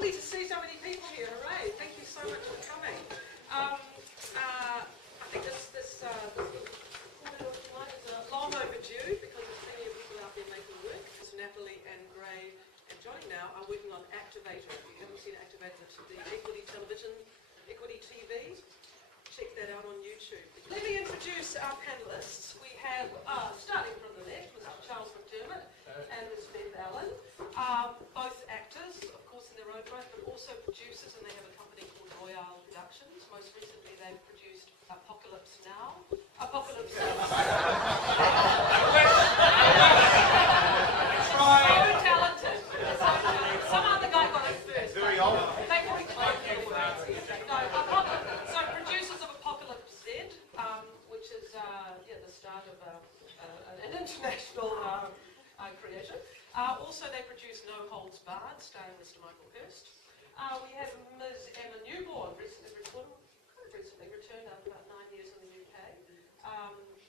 lovely to see so many people here. Hooray! Thank you so much for coming. I think this format tonight is long overdue because there's plenty of people out there making work. So Natalie and Gray and Johnny now are working on Actorvator. If you haven't seen Actorvator, it's the Equity Television, Equity TV. Check that out on YouTube. Let me introduce our panellists. We have, starting from the left, Mr. Charles McDermott and Ms. Beth Allen, both actors, of course, in their own right, but also producers, and they have a company called Royale Productions. Most recently, they've produced Apocalypse Now. Apocalypse Now. So talented. Some other guy got it first. Very old. They probably so producers of Apocalypse Z, which is the start of an international creation. Also, they produce No Holds Barred, starring Mr. Michael Hurst. We have Ms. Emma Newborn, recently returned after about 9 years in the UK.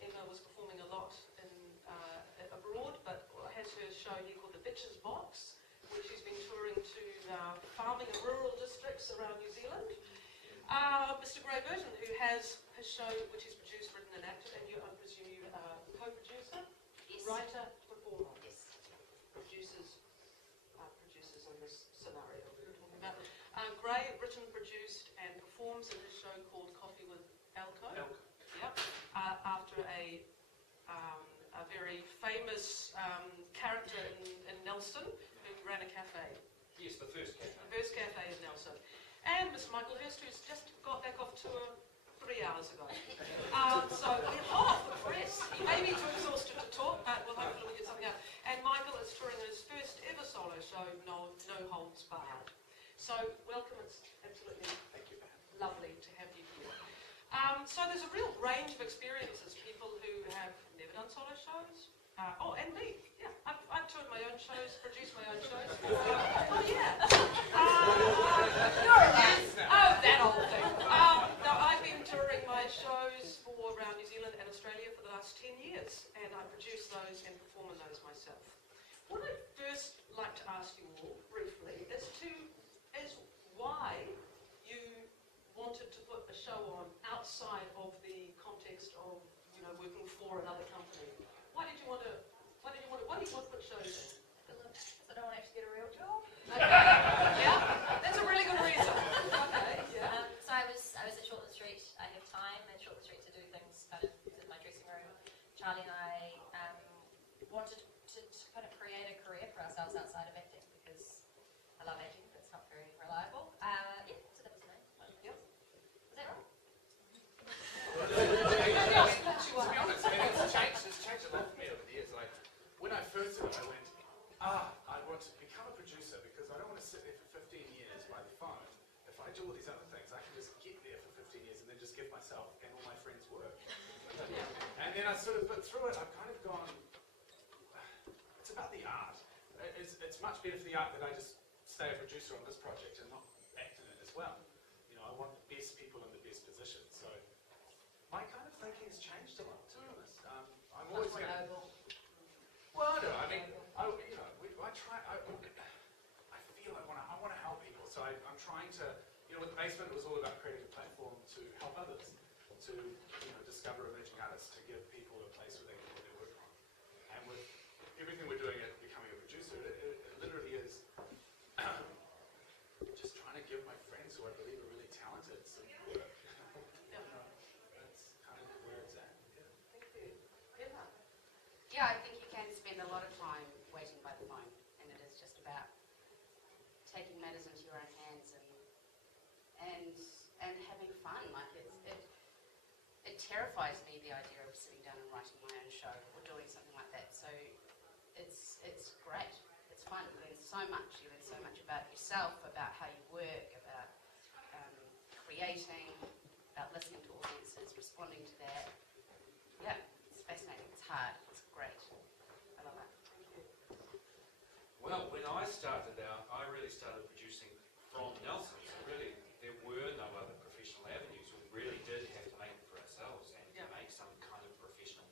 Emma was performing a lot abroad, but has her show here called The Bitches Box, which she's been touring to farming and rural districts around New Zealand. Mr. Gray Burton, who has his show, which is produced, written and acted, and I presume you are co-producer, yes. Writer, performer. Yes. Producers in this scenario we're talking about. Gray written, produced, and performs in his show called Coffee with Elko. Yep. After a very famous character in Nelson who ran a cafe. Yes, the first cafe. The first cafe in Nelson. And Mr. Michael Hurst, who's just got back off tour 3 hours ago. So we're hot off the press. He may be too exhausted to talk, but we'll hopefully we get something out. And Michael is touring his first ever solo show, No Holds Barred. So welcome, it's absolutely lovely to have you here. So there's a real range of experiences, people who have never done solo shows. And me, yeah. I've toured my own shows, produced my own shows. That old thing. No, I've been touring my shows for around New Zealand and Australia for the last 10 years, and I produce those and perform in those myself. What I'd first like to ask you all, briefly, is why you wanted to put a show on outside of the context of, working for another company. Why did you want to put shows in? Because I don't want to have to get a real job. Okay. Yeah, that's a really good reason. Okay. Yeah. So I was at Shortland Street. I have time at Shortland Street to do things kind of in my dressing room. Charlie and I wanted to kind of create a career for ourselves outside of acting because I love acting, but it's not very reliable. So that was the name. Yep. Was that right? To be honest, it's changed a lot for me over the years. Like, when I first did it, I went, I want to become a producer because I don't want to sit there for 15 years by the phone. If I do all these other things, I can just get there for 15 years and then just give myself and all my friends work. And then I sort of, but through it, I've kind of gone, it's about the art. It's much better for the art that I just stay a producer on this project and not act in it as well. I want the best people in the best positions. So my kind of thinking has changed a lot, to be honest. I'm always going to... Well, I don't know. I mean, I feel I want to help people. So I'm trying to, with the basement, it was all about creating a platform to help others, to discover emerging artists, to give people a place where they can put their work on. And with everything we're doing at becoming a producer, it literally is just trying to give my friends who I believe are really talented some work. That's kind of where it's at. Yeah. Thank you. Emma? Yeah, I think you can spend a lot of time waiting by the phone, and it is just about taking matters into your own hands and having fun. Like it terrifies me, the idea of sitting down and writing my own show or doing something like that. So it's great. It's fun. You learn so much. You learn so much about yourself, about how you work, about creating, about listening to audiences, responding to that. Yeah, it's fascinating. It's hard. It's great. I love it. Thank you. Well, when I started out, I really started producing from Nelson. So really, there were no other professional avenues. We really did have to make it for ourselves and to make some kind of professional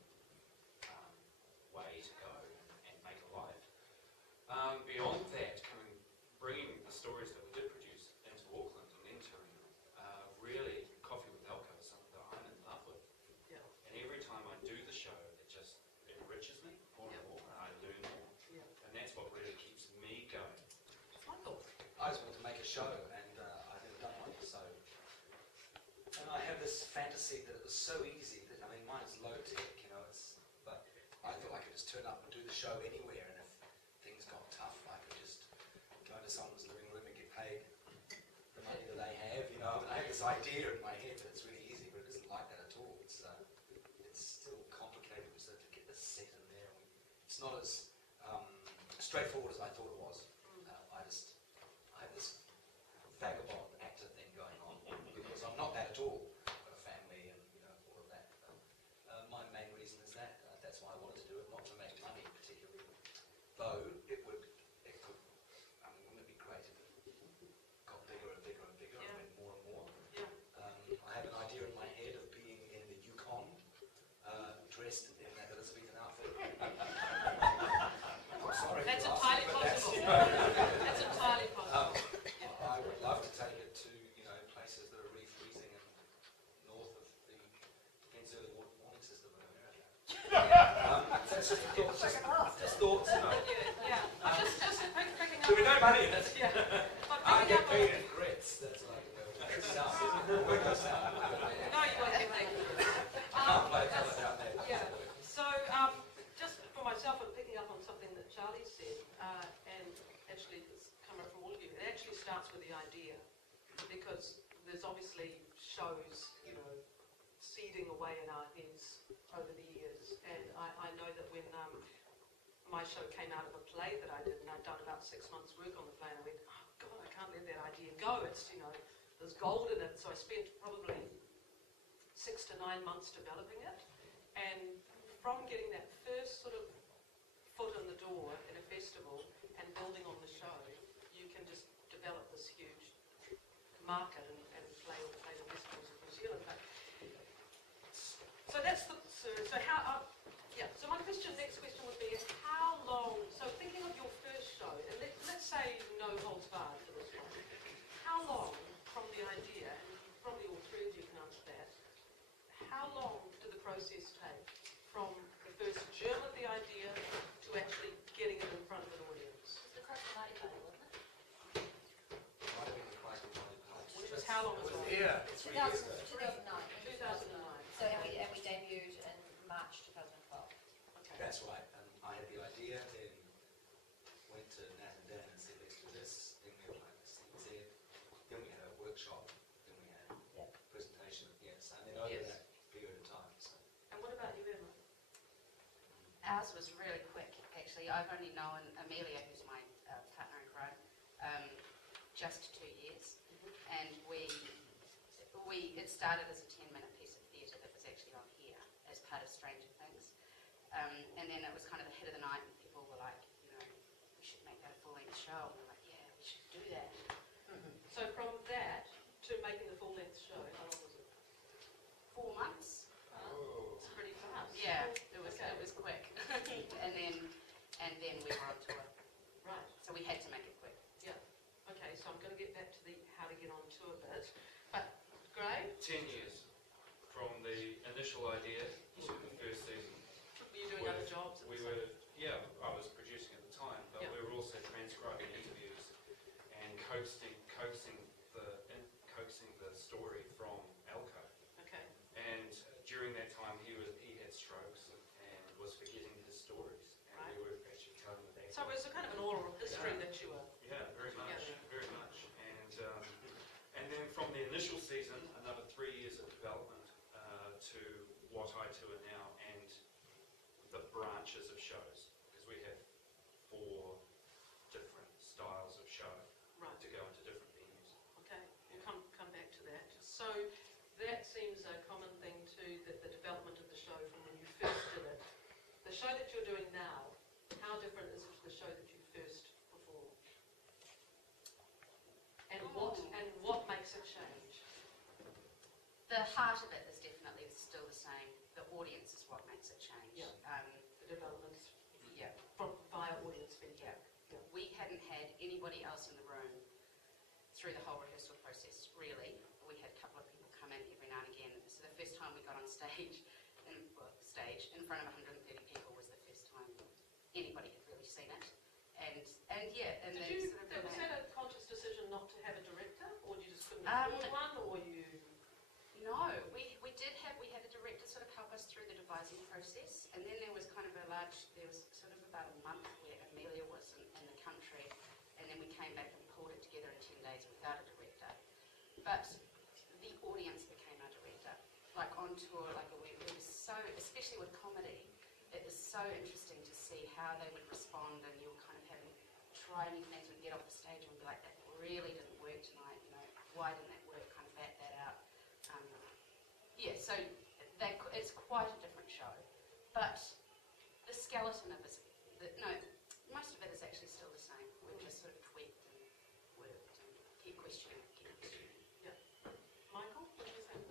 way to go and make a life. Beyond that, bringing the stories that we did show anywhere, and if things got tough, I could just go into someone's living room and get paid the money that they have. You know, I have this idea in my head that it's really easy, but it isn't like that at all. It's still complicated. We sort of get this set in there. It's not as straightforward as I thought it was. I have this vagabond actor thing going on because I'm not that at all. I've got a family and all of that. My main reason is that that's why I wanted to do it, not to make money particularly. Though it could. I mean, wouldn't it be great if it got bigger and bigger and bigger and went more and more? Yeah. I have an idea in my head of being in the Yukon, dressed in that Elizabethan outfit. I'm sorry. That's to ask entirely you, but possible. that's- That's entirely possible. I would love to take it to places that are refreezing and north of the Defence Early Warning System in America. That's just thoughts. Just thoughts. Yeah. Just picking up. There'll be no money in it. Yeah. But I picking get up paid on. in grits. That's like south. Work us out. No, you won't get paid. I can't play a colour down there. Yeah. So, just for myself, I'm picking up on something that Charlie said, and actually it's come up from all of you. It actually starts with the idea, because there's obviously shows, seeding away in our heads over the years. And I know that when my show came out of a play that I did, and I'd done about 6 months' work on the play, and I went, oh God, I can't let that idea go. It's, there's gold in it. So I spent probably 6 to 9 months developing it. And from getting that first sort of foot in the door at a festival and building on the show, you can just develop this huge market and play the festivals of New Zealand. So that's so how. So my next question would be, how long? So thinking of your first show, and let's say no holds barred for this one. How long from the idea, and probably all three of you can answer that. How long did the process take from the first germ of the idea to actually getting it in front of an audience? It's the Cross the Mighty Title, wasn't it? Might have been the Christ and Mighty Parts. Which was how long It ago? was here. 2009. 2009. So and we debuted in March 2012. Okay. That's right. And I had the idea, then went to Nat and Dan and said, let's do this. Then we had like a CZ. Then we had a workshop. Then we had a presentation. Yes. And then over Yes. that period of time. So. And what about you, Emma? Ours was really quick, actually. I've only known Amelia, who's my partner in crime, just 2 years. And it started as a 10-minute piece of theatre that was actually on here as part of Stranger Things. And then it was kind of the hit of the night, and people were like, we should make that a full-length show. And we're like, yeah, we should do that. So from that to making the full-length show, how long was it? 4 months. It's pretty fast. Yeah, it was Okay. it was quick. and then we were on tour. Right. So we had to make it quick. Okay, so I'm going to get back to the how to get on tour bit. But, Gray, 10 years from the initial idea to the first season. were you doing other jobs? We were, I was producing at the time, but Yeah. we were also transcribing interviews and coaxing the story from Elko. Okay. And during that time, he had strokes and was forgetting his stories, and Right. we were actually telling the back. So it was a kind of an oral history Yeah. that you were. Yeah, very much, Yeah. very much. And then from the initial season, another 3 years of development to what I tour now, and the branches of shows, because we have 4 different styles of show Right. to go into different venues. Okay, we'll come back to that. So that seems a common thing too, that the development of the show from when you first did it. The show that you're doing now, how different is it to the show that you first performed? And what makes it change? The heart of it is definitely still the same. The audience is what makes it change. Yeah. The development Yeah. via audience feedback. Yeah. We hadn't had anybody else in the room through the whole rehearsal process, really. We had a couple of people come in every now and again. So the first time we got on stage in front of 130 people was the first time anybody had really seen it. And Did then you, sort of was that a conscious decision not to have a director, or you just couldn't Um, afford one, or you? No, we had a director sort of help us through the devising process, and then there was sort of about a but the audience became our director. Like on tour, like a week, it was so, especially with comedy, it was so interesting to see how they would respond, and you'll kind of having try new things, would get off the stage and be like, that really didn't work tonight, you know, why didn't that work, kind of bat that out. Yeah, so it's quite a different show, but the skeleton of it, no, most of it is actually still the same. We've just sort of tweaked and worked and keep questioning, Yeah. Michael, what do you think?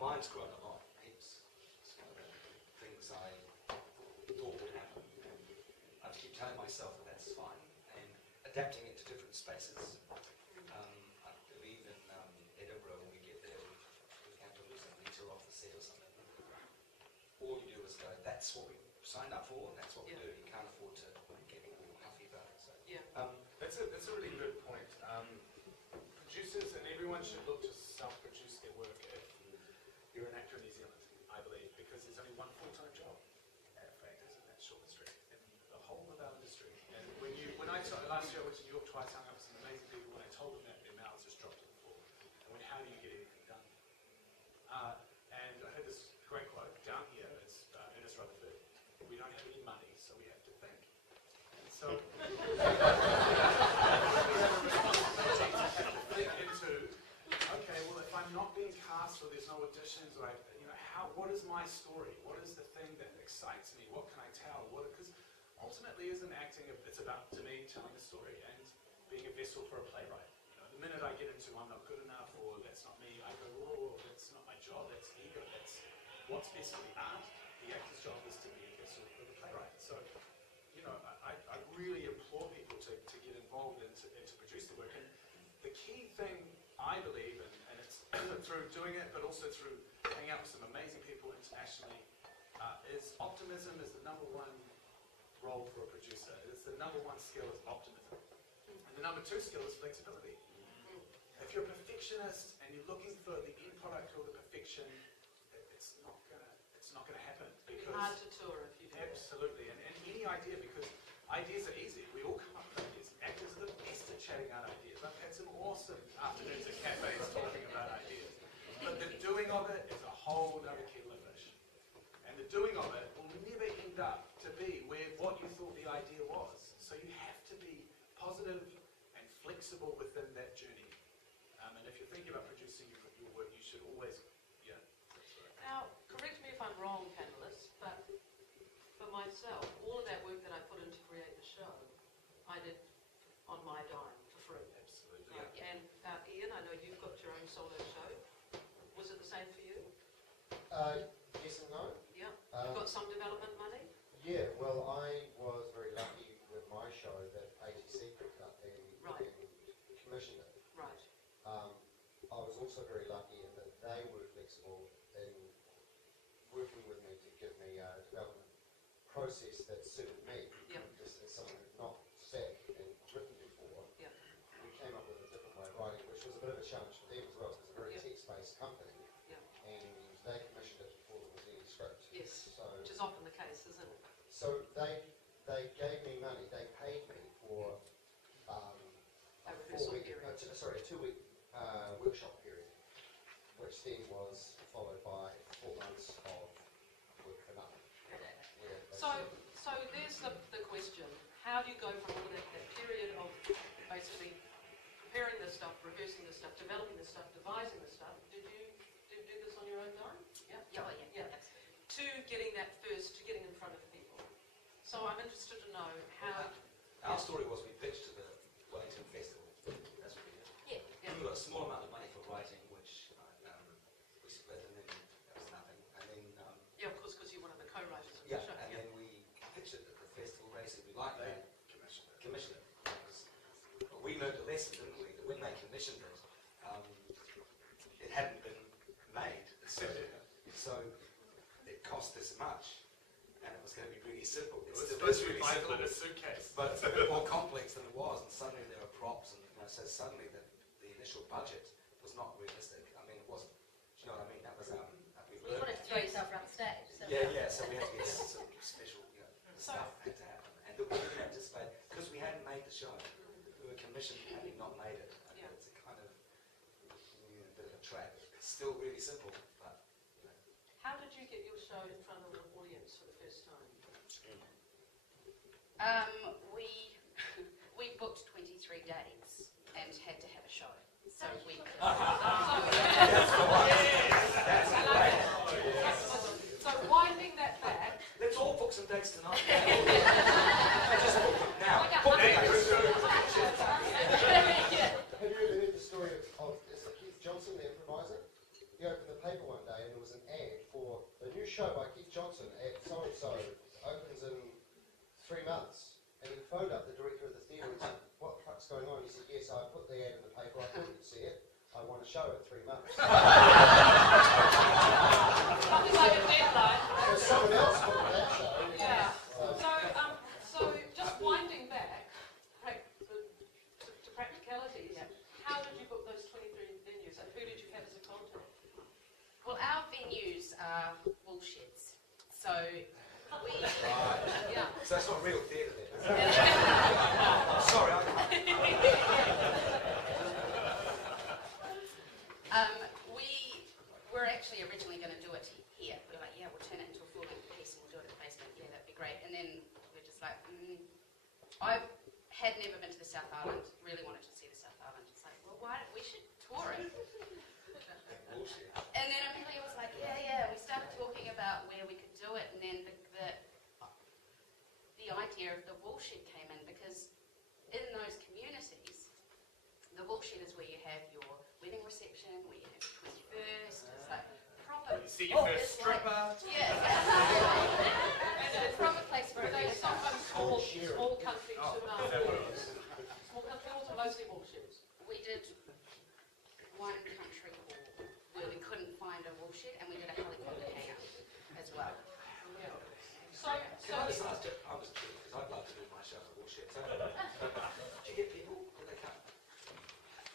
Mine's grown a lot. Heaps. It's one of the things I thought would happen. I keep telling myself that that's fine, and adapting it to different spaces. I believe in Edinburgh, when we get there, we have to lose a metre off the set or something. All you do is go, that's what we signed up for, and that's what we do. You can't afford to get all huffy about it. So. Yeah. That's a really good point. Producers and everyone should look to self-produce their work if you're an actor in New Zealand, I believe, because there's only one full-time job at actors in that short street in the whole of our industry. And last year I went to New York twice, hung up with some amazing people. When I told them that, their mouths just dropped to the floor. I went, how do you get anything done? And I heard this great quote down here. It's Ernest Rutherford. We don't have any money, so we have to think. And so we have a responsibility to think into, okay, well, if I'm not being cast or there's no auditions, or what is my story? What is the thing that excites me? What can I tell? Because ultimately, isn't acting, it's about, to me, telling a story and being a vessel for a playwright. The minute I get into I'm not good enough, or that's not me, I go, whoa, that's not my job, that's ego, that's what's best for the art. The actor's job is to be a vessel for the playwright. So, I really implore people to get involved and to produce the work. And the key thing, I believe, and it's through doing it, but also through hanging out with some amazing people internationally, is optimism is the number one role for a producer. It's the number one skill is optimism. And the number two skill is flexibility. If you're a perfectionist and you're looking for the end product or the perfection, it's not gonna happen. It's hard to tour if you do that. Absolutely, and any idea, because ideas are easy. We all come up with ideas. Actors are the best at chatting out ideas. I've had some awesome afternoons at cafes talking about ideas. But the doing of it is a whole other kettle of fish. And the doing of it will never end up to be what you thought the idea was. So you have to be positive and flexible within that journey. And if you're thinking about producing your work, you should always, Now, correct me if I'm wrong, panelists, but for myself, all of that work that I put in to create the show, I did on my dime for free. Absolutely. Right. And Ian, I know you've got your own solo show. Was it the same for you? Yes and no. Yeah. You've got some development money? Yeah, well, I was very lucky with my show that ATC picked up and commissioned it. Right. I was also very lucky in that they were flexible in working with me to give me a development process that suited me. Yep. Just as someone who'd not sat and written before, Yep. we came up with a different way of writing, which was a bit of a challenge for them as well, because it's a very Yep. text-based company, Yep. and they commissioned it before there was any script. Yes. So, Which is often the case, isn't it? so they gave me money. They paid me for A rehearsal period. a 2-week workshop period, which then was followed by 4 months of work for nothing. Where they So said, there's the question. How do you go from all that period of basically preparing this stuff, rehearsing this stuff, developing this stuff, devising this stuff? Did you do this on your own time? Yeah. yeah, Yeah. To getting that first, to getting in front of people. So I'm interested to know how. Our story was we pitched to the Wellington Festival. That's what we did. Yeah. We got a small amount of money for writing, which we split, and then that was nothing. And then Yeah, of course, because you're one of the co-writers of yeah, the show. and then we pitched it at the festival. They said we like that. Commission it. We learned a lesson, didn't we? That when they commissioned it, it hadn't been made. So it cost this much, and it was going to be really simple. It still is really simple, in a suitcase. but it's a bit more complex than it was. And suddenly there were props, and so suddenly the initial budget was not realistic. I mean, it wasn't. Do you know what I mean? That was we You wanted to throw yourself around the stage. So yeah. So we had to get some special So- stuff had to happen, and that we didn't anticipate because we hadn't made the show. We were commissioned having not made it. And Yeah. it's a kind of show in front of an audience for the first time? We booked 23 dates and had to have a show. So we could. So winding that back, Let's all book some dates tonight. Just book them now. Book them. Have you ever heard the story of is it Keith Johnson, the improviser? He opened the paper one day and there was an ad for a new show by Keith Johnson at so-and-so, opens in 3 months. And he phoned up the director of the theatre and said, what the fuck's going on? He said, yes, I put the ad in the paper, I thought you'd see it. I want a show in 3 months. something like a deadline. So someone else booked that show. Yeah. So just winding back to practicalities, how did you book those 23 venues and who did you have as a contact? Well, our venues are woolsheds. So we. Right. Yeah. So that's not real theatre then. Sorry, I can't. We were actually originally going to do it here. We were like, yeah, we'll turn it into a full-length piece and we'll do it in the basement. Yeah, that'd be great. And then we're just like, I had never been to the South Island, really wanted to see the South Island. It's like, well, we should tour it. Bullshit. And then Amelia was like, yeah. We started talking about where we could do it, and then the idea of the woolshed came in, because in those communities, the woolshed is where you have your wedding reception, where you have your 21st, it's like proper. You see your it's first stripper. Like, yeah. It's a proper place for a They wedding. sometimes small country Oh, to is that what it was? small country or to mostly bullshit. We did one country hall where we couldn't find a woolshed, and we did a helicopter hangout as well. Yeah. So Can I just ask you, I'm just kidding, because I'd love to do my show for bullshit. So, did you get people? Did they come?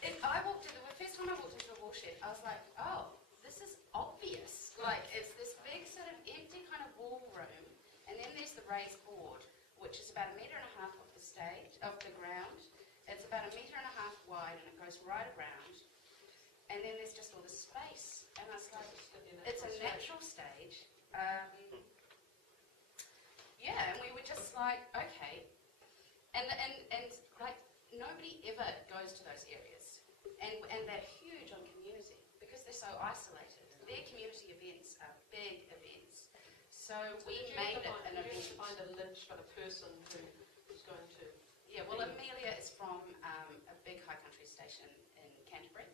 The first time I walked into a woolshed, I was like, oh, this is obvious. Like, it's this big sort of empty kind of wall room, and then there's the raised board, which is about 1.5 meters off the stage, off the ground. It's about 1.5 meters wide, and it goes right around. And then there's just all this space, and I was like, it's a natural stage. Yeah, and we were just like, okay. And like, nobody ever goes to those areas. And they're huge on community because they're so isolated. Their community events are big events. So we made it an event. You have to find a lynch for the person who's going to. Yeah, well, Amelia is from a big high country station in Canterbury.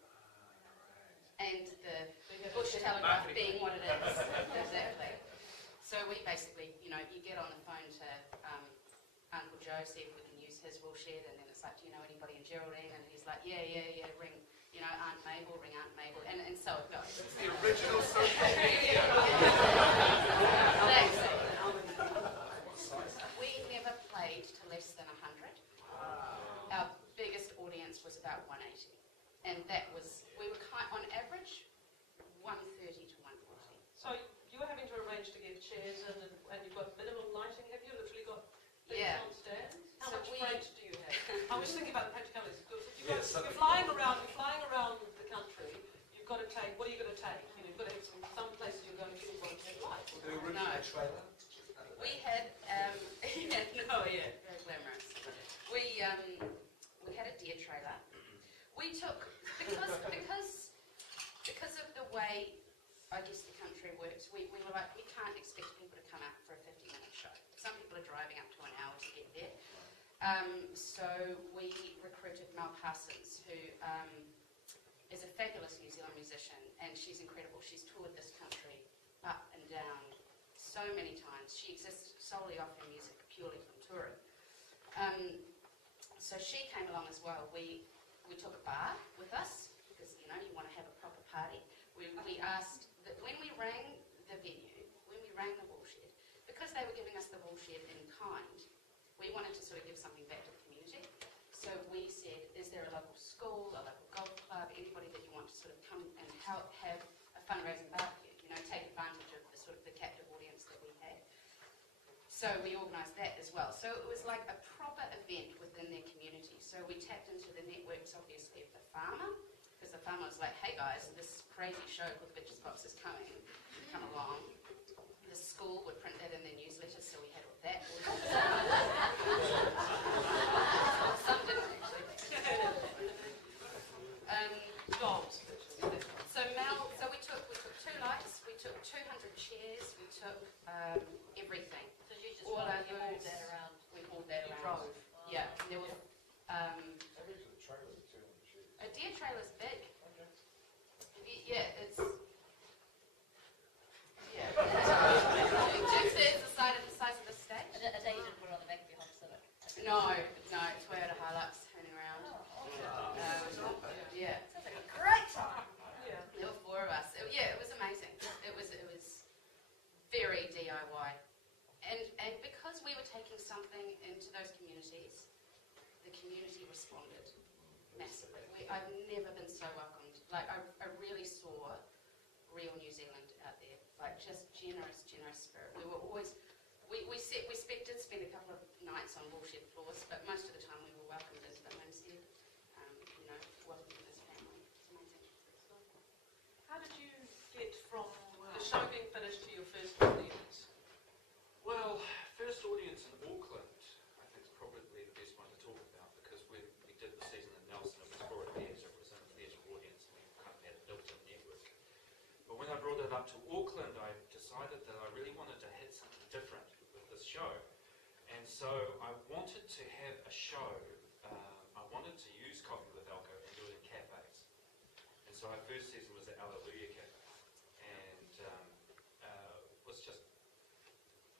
And the Bush Telegraph being what it is. Exactly. So we basically, you get on the phone to Uncle Joe, see if we can use his woolshed, and then it's like, do you know anybody in Geraldine? And he's like, yeah, ring, Aunt Mabel, ring Aunt Mabel, and so it goes. It's the original social media. Exactly. We never played to less than 100. Our biggest audience was about 180. And that was, we were on average, 130 to 140. So you're having to arrange to get chairs in, and you've got minimal lighting. Have you literally got things Yeah. on stands? How So much we- freight do you have? I was thinking about the practicalities. Because if Yeah, you're flying around the country. You've got to take. What are you going to take? You've got to have some places you're going to get one to have light. The original trailer? We had, very glamorous. We had a deer trailer. We took, because of the way, I guess, the country works, we were like, we can't expect people to come out for a 50-minute show. Some people are driving up to an hour to get there. So we recruited Mel Parsons, who is a fabulous New Zealand musician, and she's incredible. She's toured this country up and down so many times. She exists solely off her music, purely from touring. So she came along as well. We took a bar with us, because you want to have a proper party. We asked that when we rang the venue, when we rang the woolshed, because they were giving us the woolshed in kind, we wanted to sort of give something back to the community. So we said, is there a local school, a local golf club, anybody that you want to sort of come and help have a fundraising barbecue, take advantage of the sort of the captive audience that we had. So we organised that as well. So it was like a proper event within their community. So we tapped into the networks, obviously, of the farmer, because the farmer was like, hey guys, this crazy show called the Bitches Box is coming, come along. The took everything. So you just All bought our goods. that around? We hauled that You around. drove. Yeah, there was How big is the trailer too on the shoot? a deer trailer's big. Okay. Yeah, it's yeah. Just it's the size of the stage. A day you didn't put it on the back of your Honda Civic. No, it's Toyota Hilux turning around. Yeah. Sounds like a great time. Yeah. There were 4 of us. It was amazing. It was very DIY, and because we were taking something into those communities, the community responded massively. I've never been so welcomed. Like I really saw real New Zealand out there. Like just generous spirit. We were always we did spend a couple of nights on bullshit floors, but most of the time we were welcomed into the homestead. Welcomed as family. It's amazing. How did you get from the show being finished to your first audience? Well, first audience in Auckland, I think is probably the best one to talk about because when we did the season in Nelson, it was for a theatre, it was in a theatre audience, and we kind of had a built-in network. But when I brought it up to Auckland, I decided that I really wanted to hit something different with this show. And so I wanted to have a show, I wanted to use Coffee with Alco and do it in cafes. And so our first season was at Alleluia Cafe. And was just,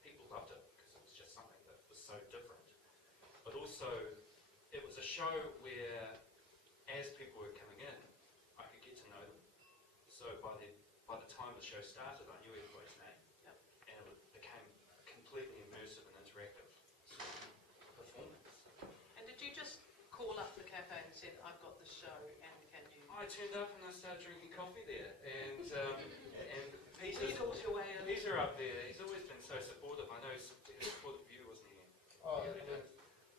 people loved it because it was just something that was so different. But also, it was a show where, as people were coming in, I could get to know them. So by the time the show started, I knew everybody's name. Yep. And it became a completely immersive and interactive performance. And did you just call up the cafe and said, I've got this show and can you... I turned up and I started drinking coffee there. And Needles your way in. Peter up there, he's always been so supportive. I know he was supportive of you, wasn't he? Oh, Yeah, I mean,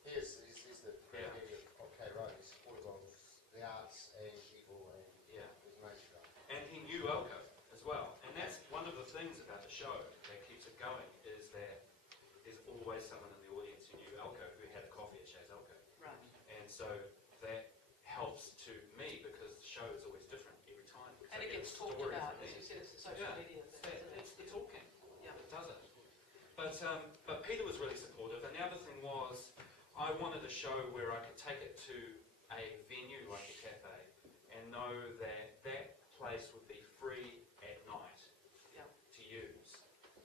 he's the Yeah. granddaddy of K Road. He's supportive of the arts and people, and Yeah. he's an amazing guy. And he knew Elko as well. And that's one of the things about the show that keeps it going, is that there's always someone in the audience who knew Elko, who had a coffee at Shay's Elko. Right. And so that helps to me because the show is always different every time. And it gets talked about, as you said, it's a social media thing. It's the talking. Yeah. It does it. But Peter was really supportive. And the other thing was, I wanted a show where I could take it to a venue like a cafe and know that that place would be free at night Yeah. to use.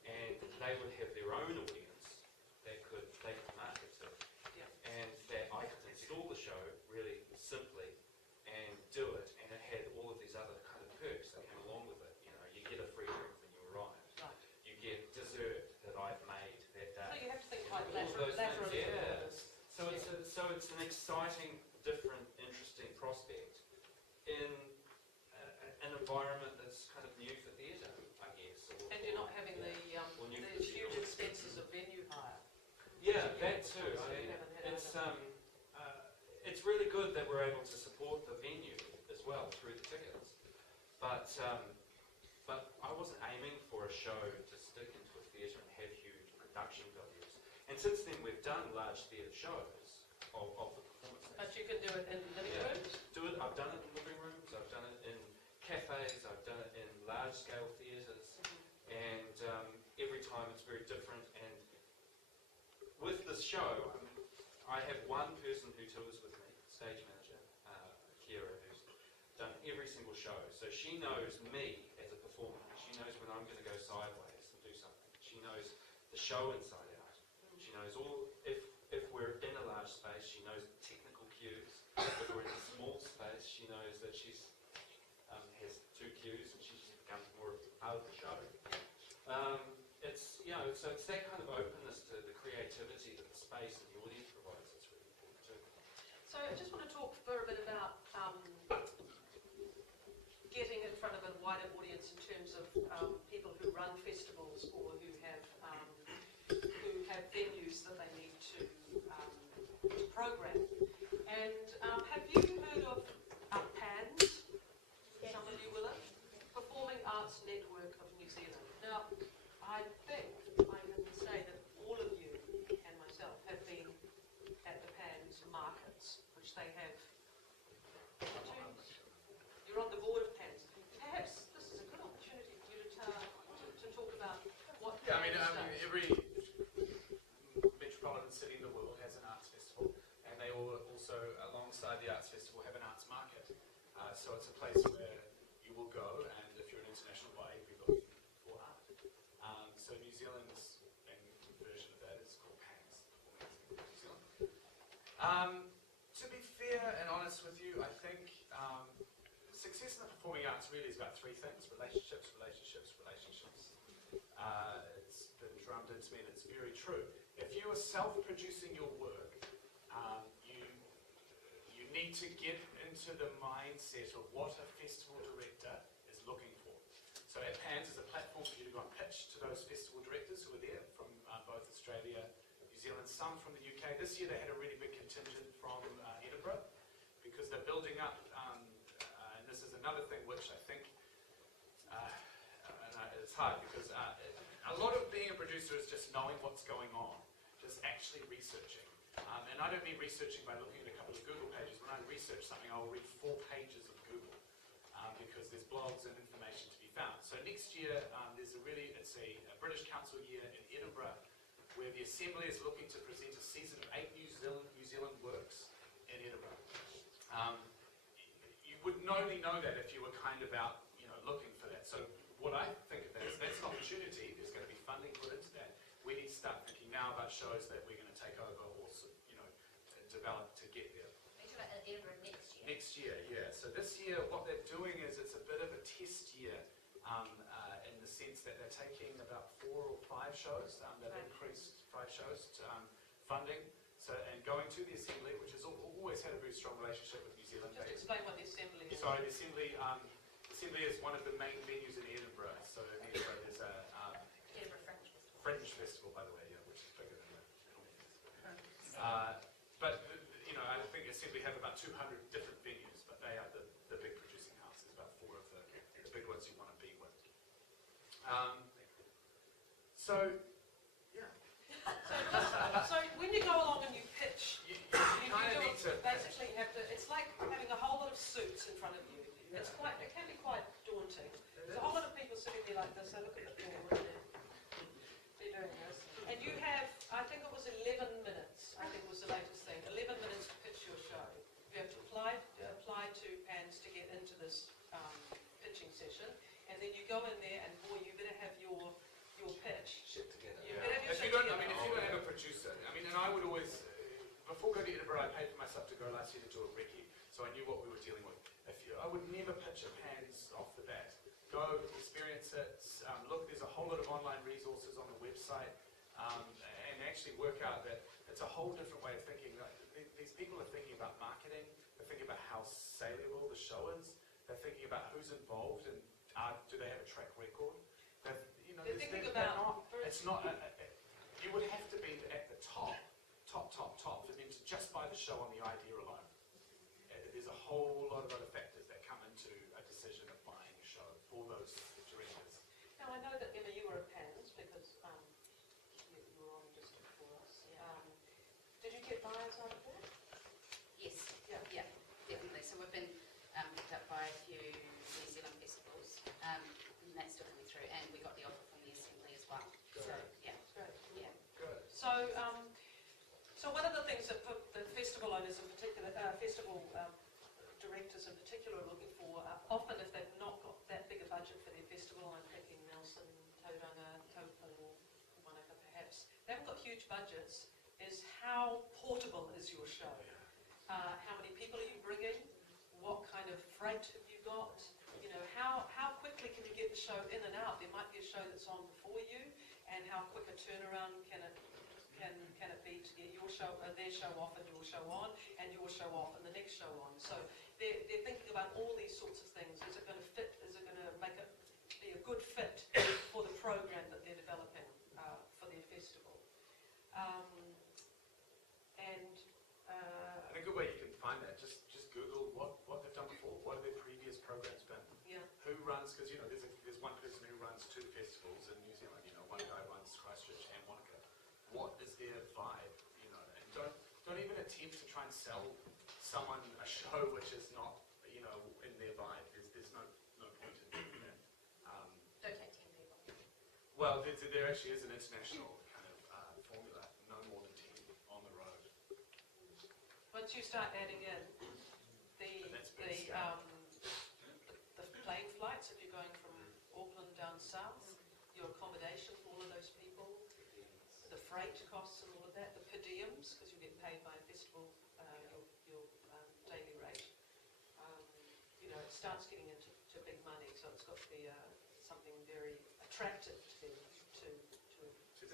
And they would have their own audience that they could market to. Yeah. And that I could install the show really simply and do it. And it had all of these other kind of perks that came along with it. You know, you get a free drink when you arrive. Right. You get dessert that I've made that day. So you have to think quite All of those laterally. things, yeah. for this. So it's an exciting, different, interesting prospect in an environment that's kind of new for theatre, I guess. And you're not having the new huge expenses of venue hire. Yeah, that too. So you haven't had It's really good that we're able to support the venue as well through the tickets. But I wasn't aiming for a show to stick into a theatre and have huge production values. And since then we've done large theatre shows of the performances. But you can do it in living Yeah. rooms. I've done it in living rooms, I've done it in cafes, I've done it in large-scale theatres, and every time it's very different. And with this show, I have one person who tours with me, stage manager, Kira, who's done every single show. So she knows me as a performer. She knows when I'm going to go sideways and do something. She knows the show inside out. She knows if we're in a large space, she knows technical cues. If we're in a small space, she knows that she's has 2 cues and she just becomes more part of the show. So it's that kind of openness to the creativity that the space and the audience provides that's really important too. So I just want to talk for a bit about getting in front of a wider audience in terms of people who run festivals or who have venues that they need to program. And have you heard of PANS? Some of you will have? Performing Arts Network of New Zealand. Now, I think I can say that all of you and myself have been at the PANS markets, which they have. You're on the board of PANS. Perhaps this is a good opportunity for you to talk about what. Yeah, every metropolitan city in the world has an arts festival, and they all also, alongside the arts festival, have an arts market. So it's a place where you will go, and if you're an international buyer, you'll be looking for art. So New Zealand's version of that is called PAX, Performing Arts in New Zealand. To be fair and honest with you, I think success in the performing arts really is about three things: relationships, relationships, relationships. It's been drummed into me, and it's very true. If you are self-producing your work, you need to get into the mindset of what a festival director is looking for. So at PANS is a platform for you to go and pitch to those festival directors who are there from both Australia, New Zealand, some from the UK. This year they had a really big contingent from Edinburgh, because they're building up, and this is another thing which I think, it's hard because a lot of being a producer is just knowing what's going on, just actually researching. And I don't mean researching by looking at a couple of Google pages. When I research something, I'll read 4 pages of Google because there's blogs and information to be found. So next year, it's a British Council year in Edinburgh, where the Assembly is looking to present a season of 8 New Zealand works in Edinburgh. You would only know that if you were kind of out, looking for that. So what I think of that is that's an opportunity. There's going to be funding put into that. We need to start thinking now about shows that we're going to take over or develop to get there. Are you talking about Edinburgh next year? Next year, yeah. So this year, what they're doing is it's a bit of a test year in the sense that they're taking about 4 or 5 shows. They've increased 5 shows funding. So, and going to the Assembly, which has always had a very strong relationship with New Zealand. Just explain what the Assembly is. Sorry, the Assembly is one of the main venues in Edinburgh. So in Edinburgh there's a Edinburgh Fringe Festival. Fringe Festival, by the way, yeah, which is bigger than that. But I think Assembly have about 200 different venues, but they are the big producing house. There's about 4 of the big ones you want to be with. So when you go along and you pitch, you you kind of do need to basically have to. It's like having a whole lot of suits in front of you. Yeah. It can be quite daunting. There's a whole lot of people sitting there like this. They look at the board and they're doing this. And you have, I think it was 11 minutes. I think was the latest thing. 11 minutes to pitch your show. You have to apply to PANS to get into this pitching session, and then you go in there and boy, you better have your pitch. Shit together. You better have your If you shit don't, together. if you don't have a producer, and I would always, before going to Edinburgh, I paid for myself to go last year to do a recce, so I knew what we were dealing with. I would never pitch a PANS off the bat. Go, experience it, look, there's a whole lot of online resources on the website, and actually work out that it's a whole different way of thinking. These people are thinking about marketing, they're thinking about how saleable the show is, they're thinking about who's involved and do they have a track record. They're thinking about. It's not. You would have to be at the top for them to just buy the show on the idea alone. There's a whole lot of other factors that come into a decision of buying a show for those directors. Now I know that Emma, you were at PANS because you were on just before us. Did you get buyers out of that? Yes, Yeah. yeah, definitely. So we've been picked up by a few New Zealand festivals, and that's still coming through. And we got the offer from the Assembly as well. So yeah, Great. yeah. Good. So one of the things that the festival owners in particular, festival directors in particular are looking for, often if they've not got that big a budget for their festival, I'm thinking Nelson, Tauranga, Taupō, Wanaka perhaps, they haven't got huge budgets, is how portable is your show? How many people are you bringing? What kind of freight have you got? How quickly can you get the show in and out? There might be a show that's on before you, and how quick a turnaround can it be to get your show, their show off and your show on, and your show off and the next show on. So they're thinking about all these sorts of things. Is it going to fit? Is it going to be a good fit for the program that they're developing for their festival? And a good way you can find that, just Google what they've done before. What have their previous programs been? Yeah. Who runs? Because there's one person who runs 2 festivals in New Zealand. One guy runs Christchurch and Wanaka. What is their vibe? And don't even attempt to try and sell someone a show which is not in their vibe. There's no point in doing that. Don't take 10 people. Well, there actually is an international kind of formula, no more than 10 on the road. Once you start adding in the But that's big scale. the plane flights, if you're going from Auckland down south, your accommodation for all of those people, the freight costs and all of that, the per diems, because you get paid by a festival, your daily rate. You know, it starts getting into big money, so it's got to be something very attractive to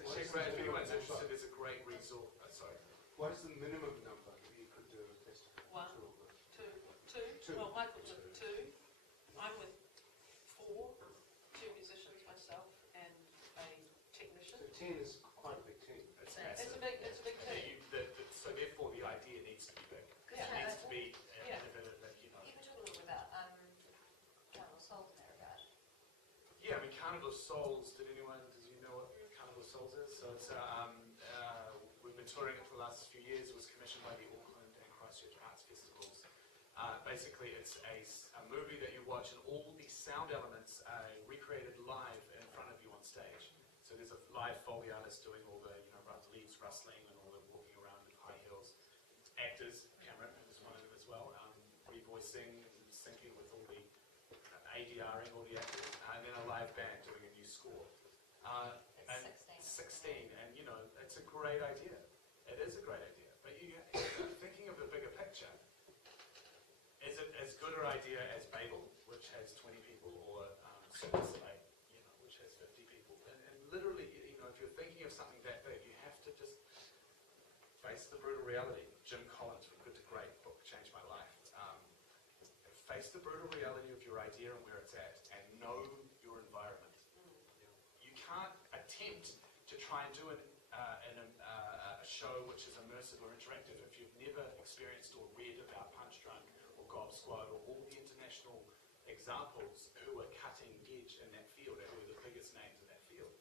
It's a great, if anyone's interested, there's a great resource. Sorry. What is the minimum number you could do a festival? One. Two. two. Well, Michael's with two. I'm with four, two musicians myself and a technician. So 10 is quite a big team. It's It's massive. a big team. So therefore the idea needs to be big. Yeah. It needs to be Yeah. innovative, and, you know. You can talk a little bit about Carnival Souls in that regard. Yeah, I mean, Carnival of Souls, does you know what Carnival of Souls is? So it's, we've been touring it for the last few years. It was commissioned by the Auckland and Christchurch Arts Festivals. Basically, it's a movie that you watch and all the sound elements are recreated live in front of you on stage. So there's a live Foley artist doing all the, leaves rustling and all the walking around with high heels. Actors, Cameron is one of them as well, revoicing and syncing with all the ADRing all the actors, and then a live band doing a new score. And It's 16, and it's a great idea. It is a great idea, but thinking of the bigger picture, is it as good an idea as Babel, which has 20 people, or Circus Light, which has 50 people? And literally, if you're thinking of something that big, you have to just face the brutal reality. Jim Collins, from Good to Great book, changed my life. Face the brutal reality of your idea and where it's at, and know your environment. You can't attempt to try and do a show which is immersive or interactive if you've never experienced or read about Punch Drunk or Gob Squad or all the international examples who are cutting edge in that field and who are the biggest names in that field.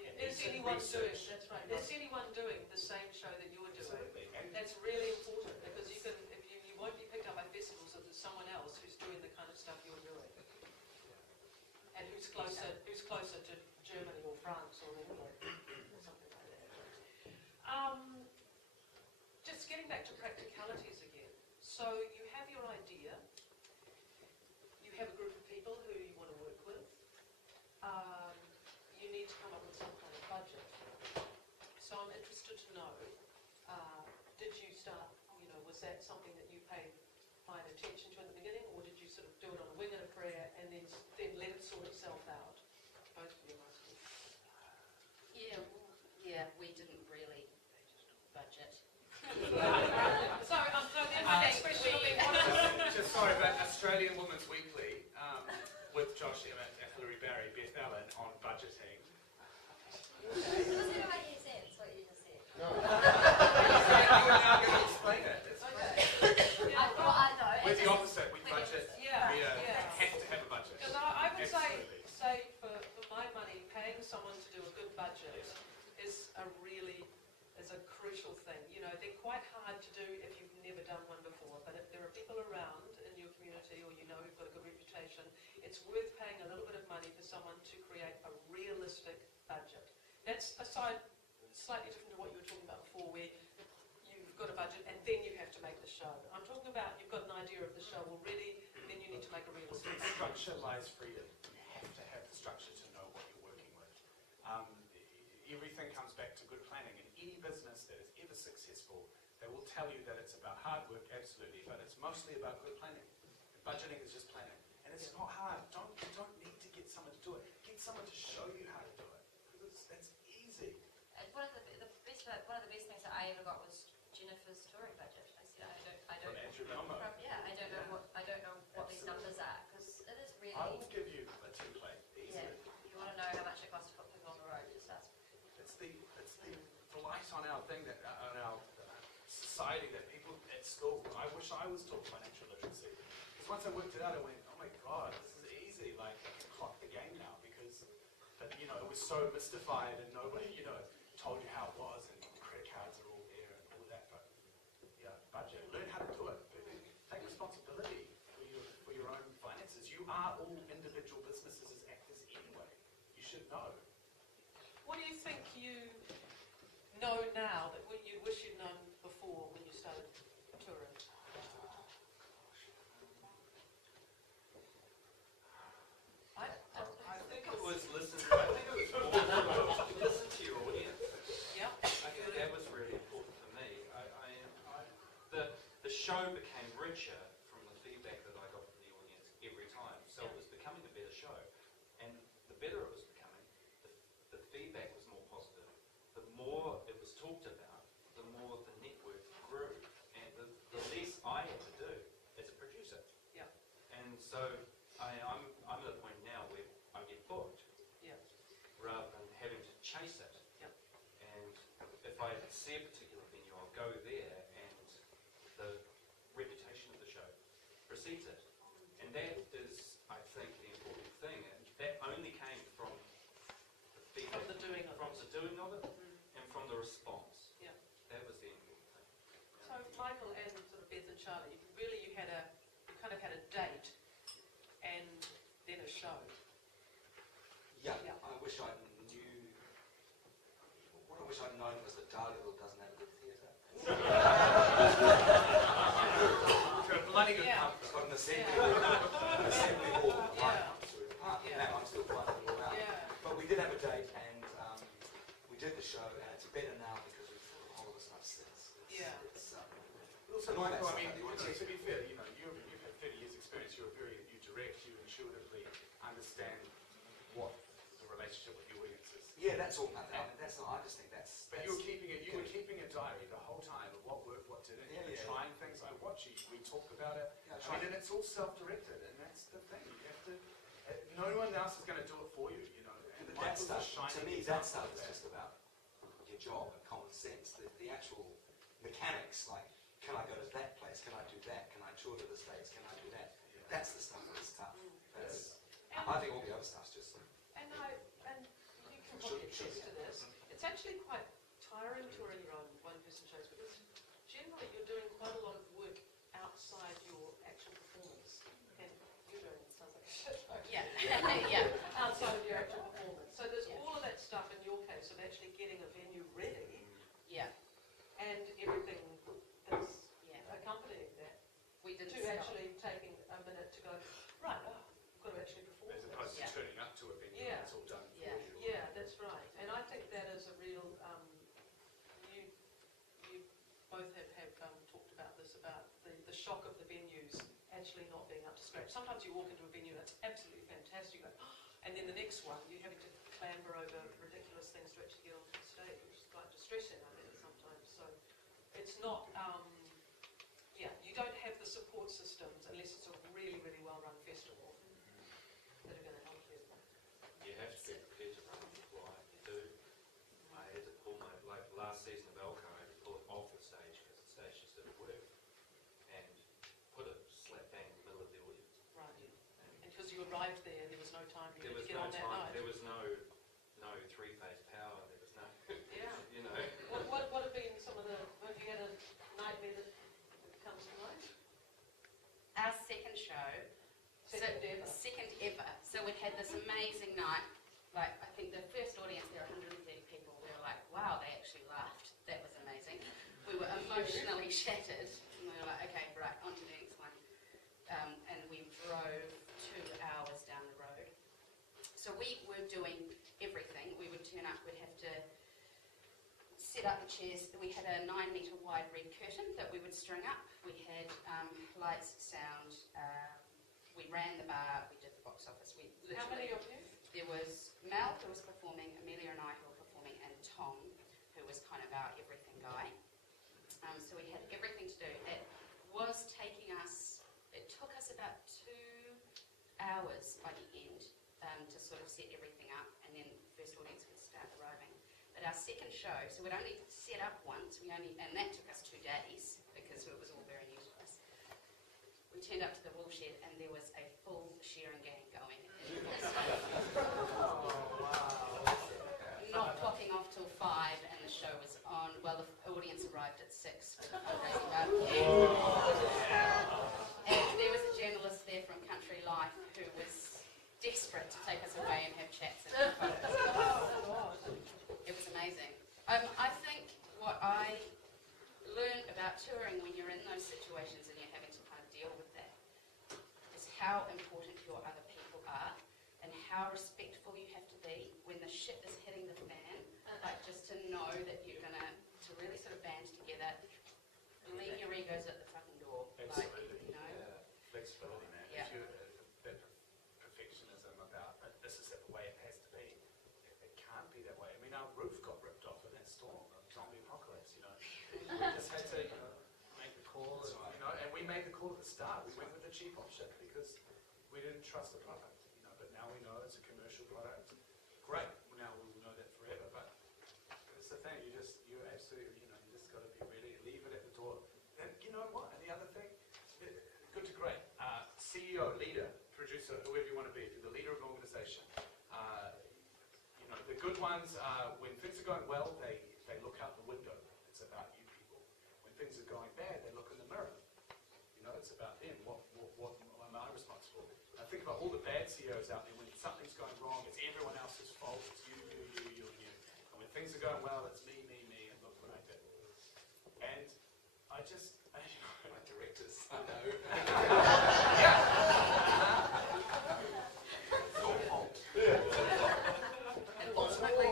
Yeah. And Is you anyone doing? research- That's right. Is anyone doing the same show that you're doing? Absolutely. And That's really important because you can, if you won't be picked up by festivals if there's someone else who's doing the kind of stuff you're doing, and who's closer to Germany or France or England or something like that. Just getting back to practicalities again. So you have your idea. You have a group of people who you want to work with. You need to come up with some kind of budget. So I'm interested to know, did you start, was that something that you paid fine attention to in the beginning, or did you sort of do it on a wing and a prayer and then let it sort itself out? Both of you must have. Yeah, we didn't really budget. So then my next question will be, what is just sorry, but Australian Women's Weekly with Josh Emmett and Hilary Barry, Beth Allen on budgeting. It doesn't even make any sense what you just said. No. You are now going to explain it. I know. We're the opposite. We budget. Yeah, We yeah. have to have a budget. Because I would Absolutely. say for my money, paying someone to do a good budget is a crucial thing. They're quite hard to do if you've never done one before, but if there are people around in your community or who've got a good reputation, it's worth paying a little bit of money for someone to create a realistic budget. That's slightly different to what you were talking about before, where you've got a budget and then you have to make the show. I'm talking about you've got an idea of the show already, then you need to make a realistic In structure lies freedom. You have to have the structure to know what you're working with. Everything comes back to good planning. In any business that is ever successful, they will tell you that it's about hard work, absolutely, but it's mostly about good planning. And budgeting is just planning. And it's not hard. You don't need to get someone to do it. Get someone to show you how to do it. Because it's easy. One of the best things that I ever got was Jennifer's touring budget. I said I From don't Andrew Melmo. I don't know what these numbers are because it is really. I will give you a template. Easy. Yeah. You want to know how much it costs to put people on the road? Just ask. It's the blight on our thing that on our society that people at school. I wish I was taught financial literacy. Because once I worked it out, I went, oh my god, this is easy. Like I can clock the game now because, but it was so mystified and nobody told you how it was and credit cards are all there and all that. But yeah, budget. Learn how to do it. Take responsibility for your own finances. You are all individual businesses as actors anyway. You should know. know now that you wish you'd known before when you started touring? I think it was listen. I think it was more listen to your audience. Yeah. I think that was really important for me. The show became richer from the feedback that I got from the audience every time. So it was becoming a better show, and the better it was becoming, the feedback was more positive. The more it was talked about, the more the network grew, and the less I had to do as a producer. Yeah. And so I'm at a point now where I get booked. Yeah. Rather than having to chase it. Yep. And if I see a particular venue, I'll go there, and the reputation of the show precedes it. And that is, I think, the important thing. And that only came from the feedback, From the doing of from it. the doing of it, and from the response. Yeah. That was the important thing. So Michael and sort of Beth and Charlie, really you kind of had a date and then a show. Yeah, Yeah. I wish I knew. What I wish I'd known was that Dargaville doesn't have a good theatre. Bloody good Yeah. pub. It's got an assembly Yeah. hall, right Yeah. up through the park. Yeah. Now I'm still finding it all out. Yeah. But we did have a date, and we did the show, and it's better now because we've thought a whole of the stuff since. Yeah. Also, And all that Michael, I stuff mean, that you want to to be fair, you know, you've had 30 years experience, you direct, you intuitively understand what the relationship with your audience is. Yeah, that's all nothing. I mean, that's not. I just think that's. But you were keeping a diary the whole time of what worked, what didn't, Yeah, you were yeah. trying things. I watch you, we talk about it. Yeah, I mean, and it's all self-directed, and that's the thing. You have to. No one else is going to do it for you, you know. And But that Michael's a stuff, shining to me, example that stuff of is just about your job and common sense. The actual mechanics, like, can I go to that place? Can I do that? Can I tour to the States? Can I do that? Yeah. That's the stuff that's tough. That's, And, I think all the other stuff's just. and you can probably attest to this. It's actually quite tiring touring your own one-person shows because generally you're doing quite a lot of work outside your actual performance. And you're doing it sounds like a shit. Yeah. Yeah. Outside of your actual performance. So there's Yeah. all of that stuff in your case of actually getting a venue ready Yeah. and everything that's Yeah. accompanying that. We did To actually taking a minute to go, right, I've got to actually perform As this. opposed to Yeah. turning up to a venue Yeah. and it's all done Yeah. for you. Yeah, that's right. And I think that is a real, you both have talked about this, about the shock of the venues actually not being up to scratch. Sometimes you walk into a venue that's absolutely fantastic, you go, and then the next one, you're having to clamber over ridiculous things to actually get onto the stage, which is quite distressing, I think, sometimes. So it's not, you don't have the support systems unless it's a really, really well-run festival that are going to help you. You have to be prepared to run the fly. You do. I had to pull like last season of Elko, I had to pull it off the stage because the stage just didn't work, and put it slap bang in the middle of the audience. Right. And because you arrived there, there was no time for you There to was get no on that time. night. There was no three-phase power. There was no. Yeah. You know. What have been some of the, have you had a nightmare that comes to mind? Our second show. Second ever. Second ever. So we'd had this amazing night. Like, I think the first audience, there were 130 people. We were like, wow, they actually laughed. That was amazing. We were emotionally shattered. And we were like, okay, right, on to the next one. And we drove 2 hours down the road. So we were doing everything. We would turn up, we'd have to set up the chairs. We had a 9-metre wide red curtain that we would string up. We had lights, sound. We ran the bar. We did the box office. We literally. How many of you? There was Mel, who was performing, Amelia and I, who were performing, and Tom, who was kind of our everything guy. So we had everything to do. It took us about 2 hours by the end to sort of set everything up, and then the first audience would start arriving. But our second show, so we'd only set up once, and that took us 2 days because it was all very new to us. We turned up to the woolshed and there was a full shearing gang going. Not clocking off till 5 and the show was on. Well, the audience arrived at 6 for the fundraising barbecue. And there was a journalist there from Country Life who was desperate to take us away and have chats and have photos. It was amazing. I think touring, when you're in those situations and you're having to kind of deal with that, is how important your other people are and how respectful you have to be when the shit is hitting the fan. Like, just to know that you're gonna, to really sort of band together, leave your egos at the fucking door. Like, Absolutely. you know. Flexibility, man. Yeah. If you that perfectionism about this is the way it has to be, it can't be that way. I mean, our roof got ripped off in that storm, the zombie apocalypse. You know, we just had to make the call. You know, and we made the call at the start. We went with the cheap option because we didn't trust the product. You know, but now we know it's a commercial product. Great. Now we will know that forever. But it's the thing. You absolutely. You know, you just got to be ready. Leave it at the door. And you know what? And the other thing. Good to great. CEO, leader, producer, whoever you want to be, if you're the leader of an organization. You know, the good ones, when things are going well, they look out the window. It's about you people. When things are going bad, they look in the mirror. You know, it's about them. What am I responsible? I think about all the bad CEOs out there. When something's going wrong, it's everyone else's fault. It's you, and you. And when things are going well, it's me, and look what I did. And I just, you know, My directors, I know. your fault. And ultimately,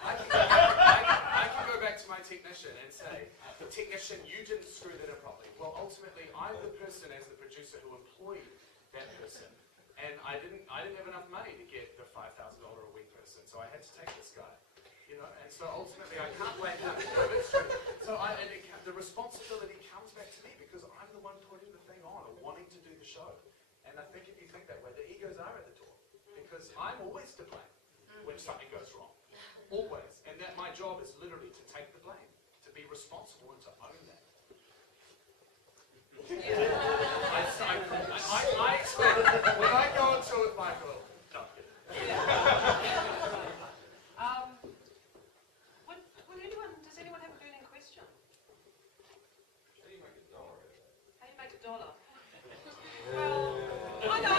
I can go back to my technician and say, technician, you didn't screw that up properly. Well, ultimately, I'm the person as the producer who employed that person, and I didn't have enough money to get the $5,000 a week person, so I had to take this guy. You know, and so ultimately, I can't blame him. So the responsibility comes back to me because I'm the one putting the thing on or wanting to do the show. And I think if you think that way, the egos are at the door because I'm always to blame when something goes wrong. Always. And that my job is literally to take the blame, to be responsible and to own that. I expect when I go into it, Michael, no. Does anyone have a burning question? How do you make $1 out of that? How do you make $1? Well, I know.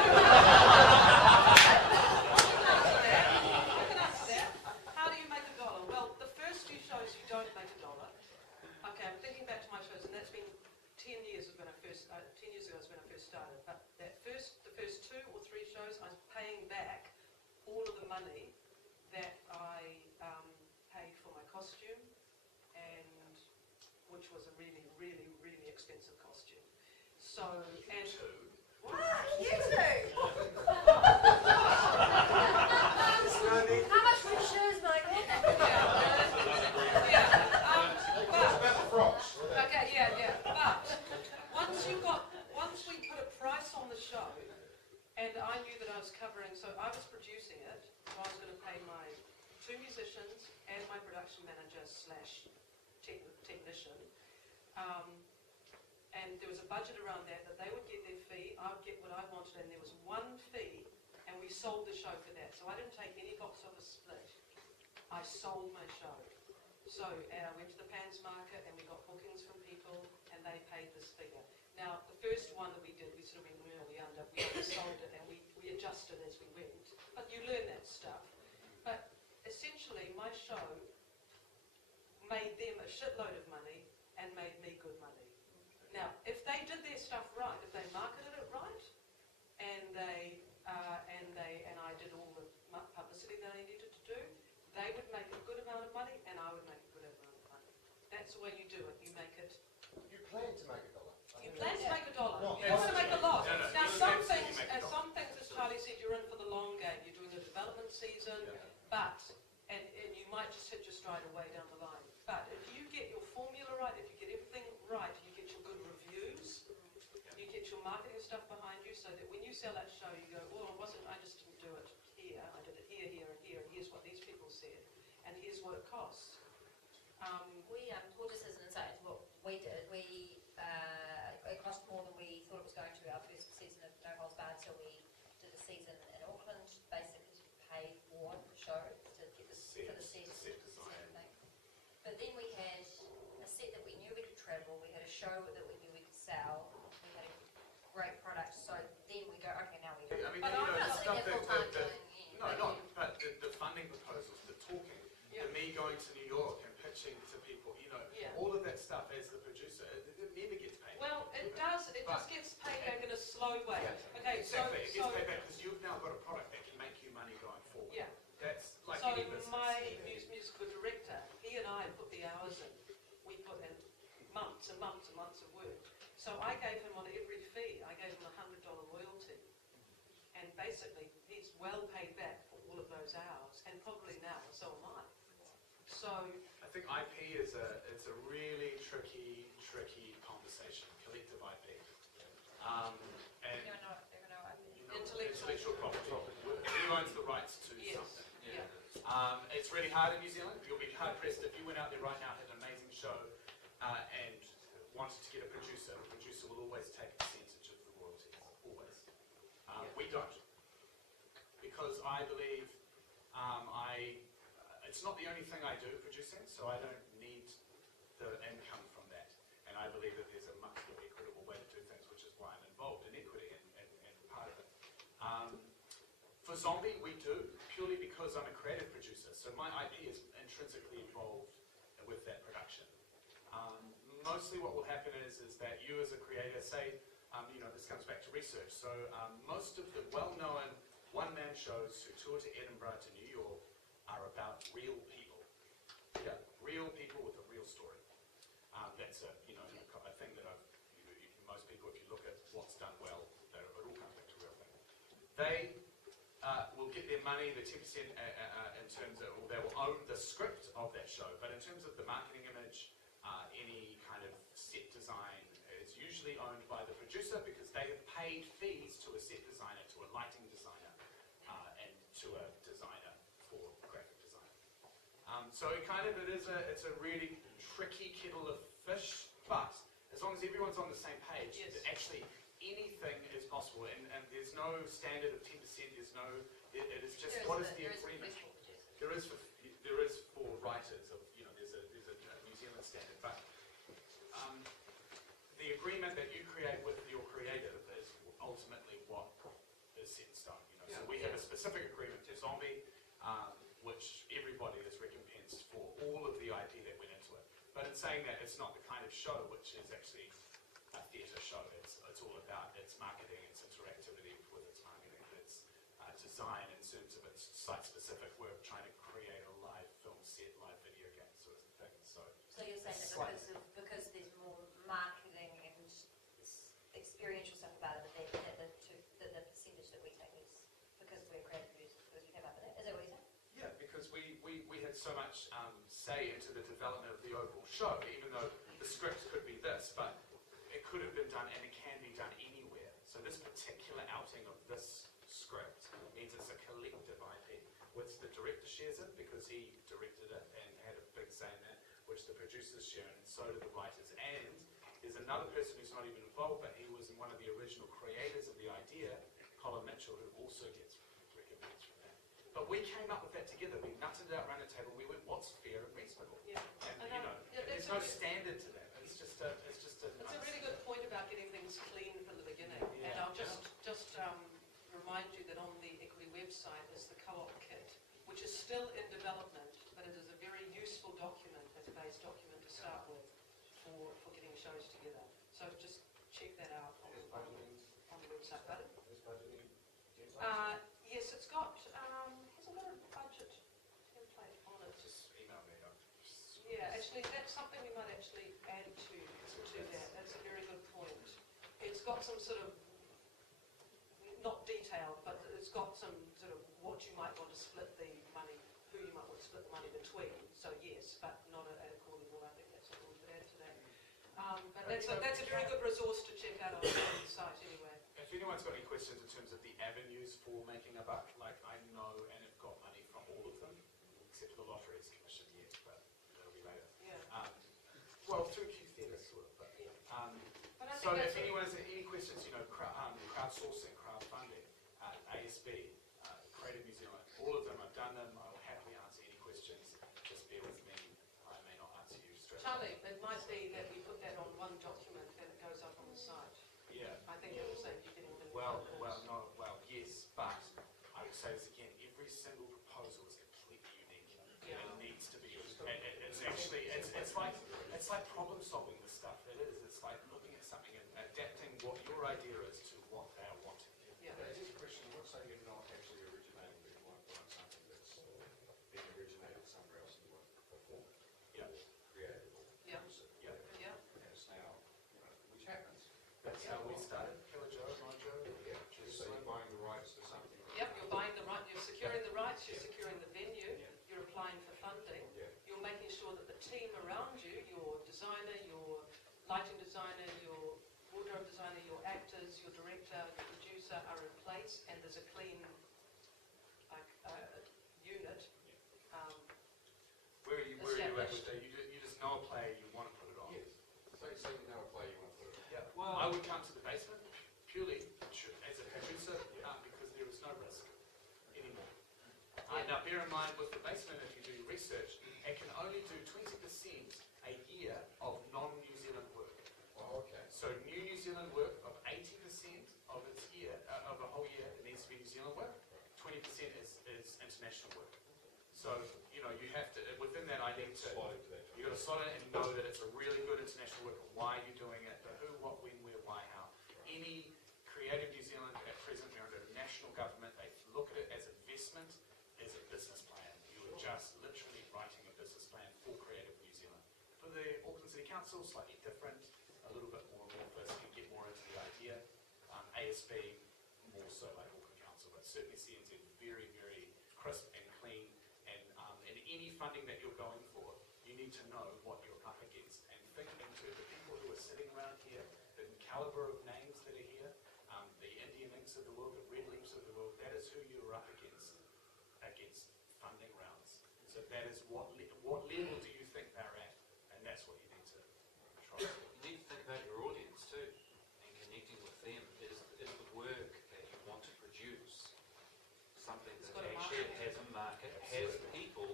I can answer that. How do you make $1? Well, the first few shows you don't make $1. Okay, I'm thinking back to my shows, and that's been 10 years ago when I first started. But the first 2 or 3 shows, I was paying back all of the money that I paid for my costume, and which was a really, really, really expensive costume. So, and what? You too. How much for shoes, Michael? Okay, yeah. But once we put a price on the show, and I knew that I was covering, so I was producing it, so I was going to pay my 2 musicians and my production manager / technician. And there was a budget around that they would get their fee, I would get what I wanted, and there was one fee, and we sold the show for that. So I didn't take any box office split. I sold my show. So I went to the Pans market, and we got bookings from people, and they paid this figure. Now, the first one that we did, we sort of went, well, we undersold it, and we adjusted as we went. But you learn that stuff. But essentially, my show made them a shitload of money and made me good money. Now, if they did their stuff right, if they marketed it right, and I did all the publicity that I needed to do, they would make a good amount of money, and I would make a good amount of money. That's the way you do it. You make it. You plan to make $1. You plan to make $1. No, You don't want to make a lot. No, Now, you some absolutely things, make a lot. as Charlie said, you're in for the long game. You're doing the development season, but and you might just hit your stride away down the line. But if you get your formula right, if you get everything right, you get your good reviews, you get your marketing stuff behind you, so that when you sell that show, you go, well, I just didn't do it here. I did it here, and here, and here's what these people said, and here's what it costs. Well, just as an insight into what we did, it cost more than we thought it was going to. Our first season of No Holds Barred, so we did a season in Auckland, basically to pay for the show, to get the set design thing. But then we had a set that we knew we could travel, we had a show that we knew we could sell, we had a great product, so then we go, okay, now we do. I mean, But you know, I'm the not stuff sitting there full-time doing but the funding proposals, the talking, the me going to New York and pitching to people, you know, all of that stuff as the producer, exactly. It gets So- paid back because you've now got a product that can make you money going forward. Yeah. That's like So any business. my musical director, he and I put the hours in. We put in months and months and months of work. So I gave him on every fee, I gave him $100 royalty. And basically, he's well paid back for all of those hours, and probably now, so am I. So, I think IP is it's a really tricky conversation, collective IP. And There are no IP. intellectual property. Who owns the rights to yes, something? yeah. It's really hard in New Zealand. You'll be hard pressed if you went out there right now, had an amazing show, and wanted to get a producer. The producer will always take a percentage of the royalties, always. We don't, because I believe it's not the only thing I do, producing, so I don't need the income from that. And I believe that there's a much more equitable way to do things, which is why I'm involved in equity and part of it. For Zombie, we do, purely because I'm a creative producer, so my IP is intrinsically involved with that production. Mostly what will happen is that you as a creator say, this comes back to research, so most of the well-known one-man shows who tour to Edinburgh to New York are about real people. Yeah, real people with a real story. That's a thing that most people, if you look at what's done well, it all comes back to real things. They will get their money, the 10% in terms of, or they will own the script of that show, but in terms of the marketing image, any kind of set design is usually owned by the producer because they have paid fees to a set designer, to a lighting designer, and to a designer for graphic design. So it's a really tricky kettle of fish, but as long as everyone's on the same page, Yes. actually anything is possible, and there's no standard of 10%, it is just, what is the agreement? There is for writers, there's a New Zealand standard, but the agreement that you create with your creative is ultimately what is set in stone. So we have a specific agreement to Zombie, which everybody is recompensed for all of the IP that went into it. But in saying that, it's not the kind of show which is actually a theatre show. It's all about its marketing, its interactivity with its marketing, its design in terms of its site-specific work, trying to create a live film set, live video game sort of thing. So you're saying that because there's more marketing and experiential stuff about it, that the percentage that we take is because we're creative producers, because we came up with it. Is that what you're saying? yeah, because we had so much say into the development of the overall show, even though the script could be this, but it could have been done and it can be done anywhere. So this particular outing of this script means it's a collective IP, which the director shares in because he directed it and had a big say in that, which the producers share in, and so do the writers. And there's another person who's not even involved, but he was one of the original creators of the idea, Colin Mitchell, who also gets recompense from that. But we came up with that together. We nutted it out around the table. We went, what's fair and reasonable? Yeah. And Yeah, there's no standard to that. It's just a It's a really good point about getting things clean from the beginning. And I'll just remind you that on the Equity website is the co-op kit, which is still in development, but it is a very useful document, as a base document to start with for getting shows together. So just check that out on the website. Pardon? Yes, it's got, hasn't got a budget template on it. just email me. Yeah, actually, that's something we might actually add to that. That's a very good point. It's got some sort of, not detailed, but it's got some sort of what you might want to split the money, who you might want to split the money between. So yes, but not at a quarter level. I think that's what we could add to that. But that's a very good resource to check out on the site anyway. If anyone's got any questions in terms of the avenues for making a buck, like I know and have got money from all of them, except the lotteries commission yet, but that'll be later. Yeah. Well, through Q Theatre sort of, but But I so think if that's anyone has any questions, crowdsourcing, crowdfunding, ASB, Creative New Zealand, all of them, I've done them, I will happily answer any questions, just bear with me, I may not answer you straight away. Charlie, it might be that we put that on one document and it goes up on the site. Yeah. I think it will save you getting the. Yes, but I would say this again, every single proposal is completely unique. Yeah. And it needs to be, it's actually, it's like problem solving this stuff, it is, it's like looking at something and adapting what your idea is to what they are wanting. Yeah. are in place and there's a clean unit. Where are you at with that? You just know a player, you want to put it on. Yes. So you know a player, you want to put it on. Yeah. Well, I would come to the basement purely as a producer because there is no risk anymore. Now bear in mind with the basement, if you do your research, it can only do 20% a year of non-New Zealand work. Oh, okay. So New Zealand work of 80% of its year, of a whole year, it needs to be New Zealand work. 20% is international work. So, you know, you have to, within that I need to, you've got to slot it and know that it's a really good international work, why you're doing it, the who, what, when, where, why, how. Any Creative New Zealand at present, we're under national government, they look at it as investment, as a business plan. You are just literally writing a business plan for Creative New Zealand. For the Auckland City Council, slightly different, a little bit more amorphous, you get more into the idea. ASB, more so like Auckland Council, but certainly CNZ, very, very crisp and clean. And any funding that you're going for, you need to know what you're up against. And think into the people who are sitting around here, the caliber of names that are here, the Indian links of the world, the red links of the world, that is who you're up against funding rounds. So that is what level do you think they're at? And that's what you need to try. You need to think about your audience too, and connecting with them. Is the work that you want to produce something It's that got a actually market. has a market, has people,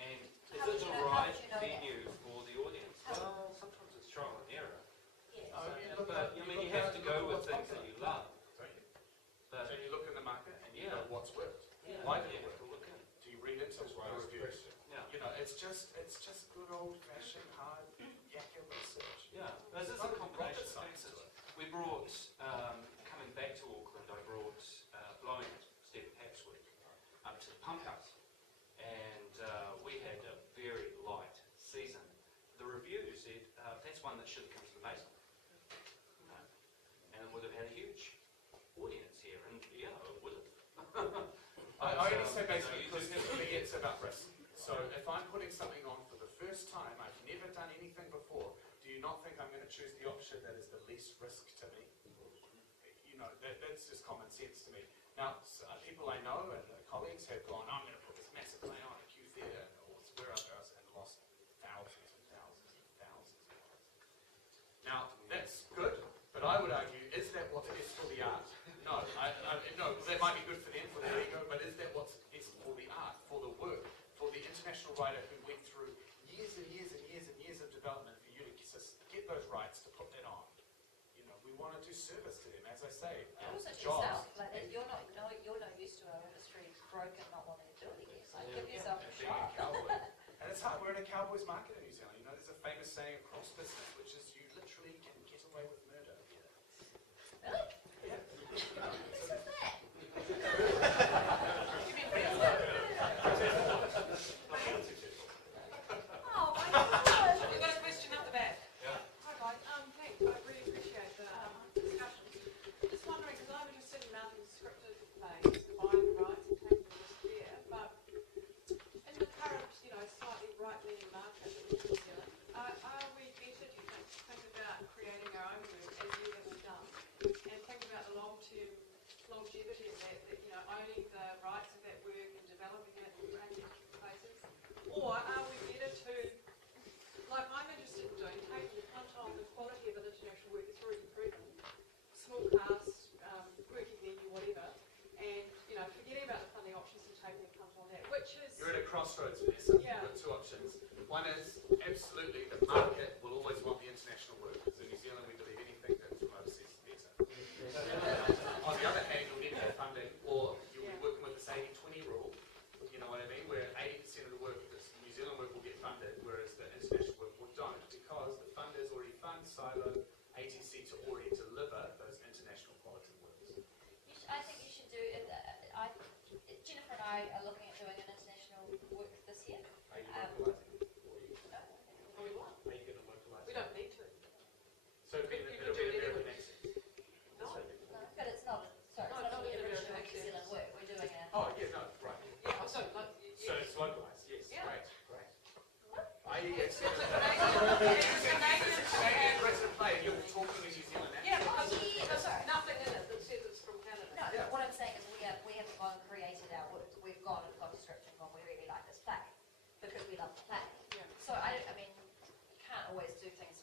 and is How it would you the know- how right would you know that? venue for the audience? How- Well, sometimes it's trial and error. Yeah. But I mean, you have to go with things that you love. Don't you? But So you look in the market and you Yeah. know what's worked. yeah, Why did you it have work? to look in. Do you read into That's why I the asked the reviews? question. Yeah. You know, it's just good old-fashioned hard yakka research. Yeah, this is a Not combination rocket of science things. to it. We brought, coming back to Auckland, I brought Blowing It, Steve Paxwork, up to the Pump House. And we had a very light season. The review said, that's one that should have come to the basement. You know, and it would have had a huge audience here, and yeah, it would have. I only say basically you because do- for me it's about risk. So if I'm putting something on for the first time, I've never done anything before, do you not think I'm going to choose the option that is the least risk to me? You know, that's just common sense to me. Now, people I know and colleagues have gone, I'm going to put this massive play on at Q Theatre or wherever else and lost thousands and thousands and thousands of dollars. Now, that's good, but I would argue, is that what it is for the art? No, no, that might be good for them, for their ego, but is that what's best for the art, for the work, for the international writer who went through years and years and years and years of development for you to get those rights to put that on? You know, we want to do service to them, as I say. And also to jobs. yourself, like you're not used to our industry broken, not wanting to do it again. Like give yourself a And being a shot. cowboy. And it's hard, we're in a cowboy's market in New Zealand. You know, there's a famous saying across business, which is you literally can get away with murder here. Really? Yeah. Who says that? You mean real? Oh my God. We've got a question up the back. Hi guys, thanks, I really appreciate the discussion. Just wondering, because I'm interested in mounting scripted plays, buying the rights and taking the risk there, but in the current, slightly right-leaning market in New Zealand, are we better, do you think about creating our own work as you have done, and think about the long-term longevity of that, owning the rights of that work and developing it and making it places? Or are we better to, like I'm interested in doing, taking the punt on the quality of an international work that's already proven, small cast, working venue, whatever, and forgetting about the funding options and taking a punt on that, which is You're at a crossroads, Vanessa. Yeah. You've got two options. One is absolutely the market will always want the international work. So in New Zealand, we believe anything that's from overseas is better. On the other hand, you'll need more funding, or you'll be working with this 80-20 rule. You know what I mean? Where 80% of the work, this New Zealand work, will get funded, whereas the international work will don't, because the funders already fund silo ATC to already deliver those international quality works. I think you should do it. Jennifer and I are looking at doing an international work this year. Are you localising? Or are you Or we want. going to localise? We don't need to. So it'll be You it'll could be do a bit of it an accent. No. But it's not. Sorry, No, it's not not the in a original very New Zealand work. We're doing a. Oh, yeah, no, right. Yeah, so, like, So it's localised, yes. Yeah. Great, great. I.e. it's It's a Canadian. Canadian Britain play, you're talking in New Zealand accent. Yeah, because Oh, there's sorry. nothing in it that says it's from Canada. No,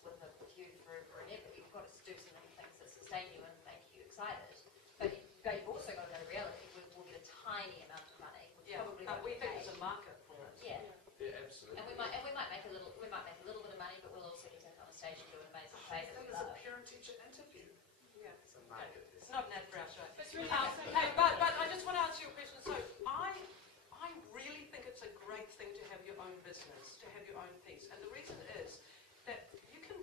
with you forever. You've got to do some things that sustain you and make you excited. But you've also got to know reality. We'll get a tiny amount of money. Probably but we won't think pay. there's a market for it. Yeah. Yeah, absolutely. And we might make a little bit of money, but we'll also get on a stage and do an amazing play that we There's a love. parent-teacher interview. Yeah. It's a market. It's not an ad for our show. It's really Hey, but I just want to answer your question. So I really think it's a great thing to have your own business, to have your own piece. And the reason is that you can,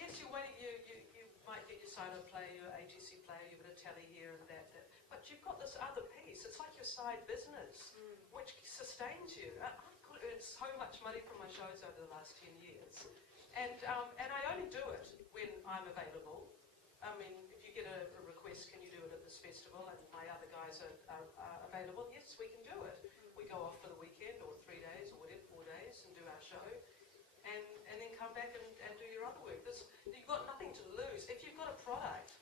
yes, you might get your solo play, your ATC play, you've got a telly here and that, but you've got this other piece. It's like your side business, which sustains you. I've earned so much money from my shows over the last 10 years. And I only do it when I'm available. I mean, if you get a request, can you do it at this festival? And my other guys are available. Yes, we can do it. We go off for the weekend or 3 days or whatever, 4 days, and do our show. And then come back and do your other work. You've got nothing to lose. If you've got a product,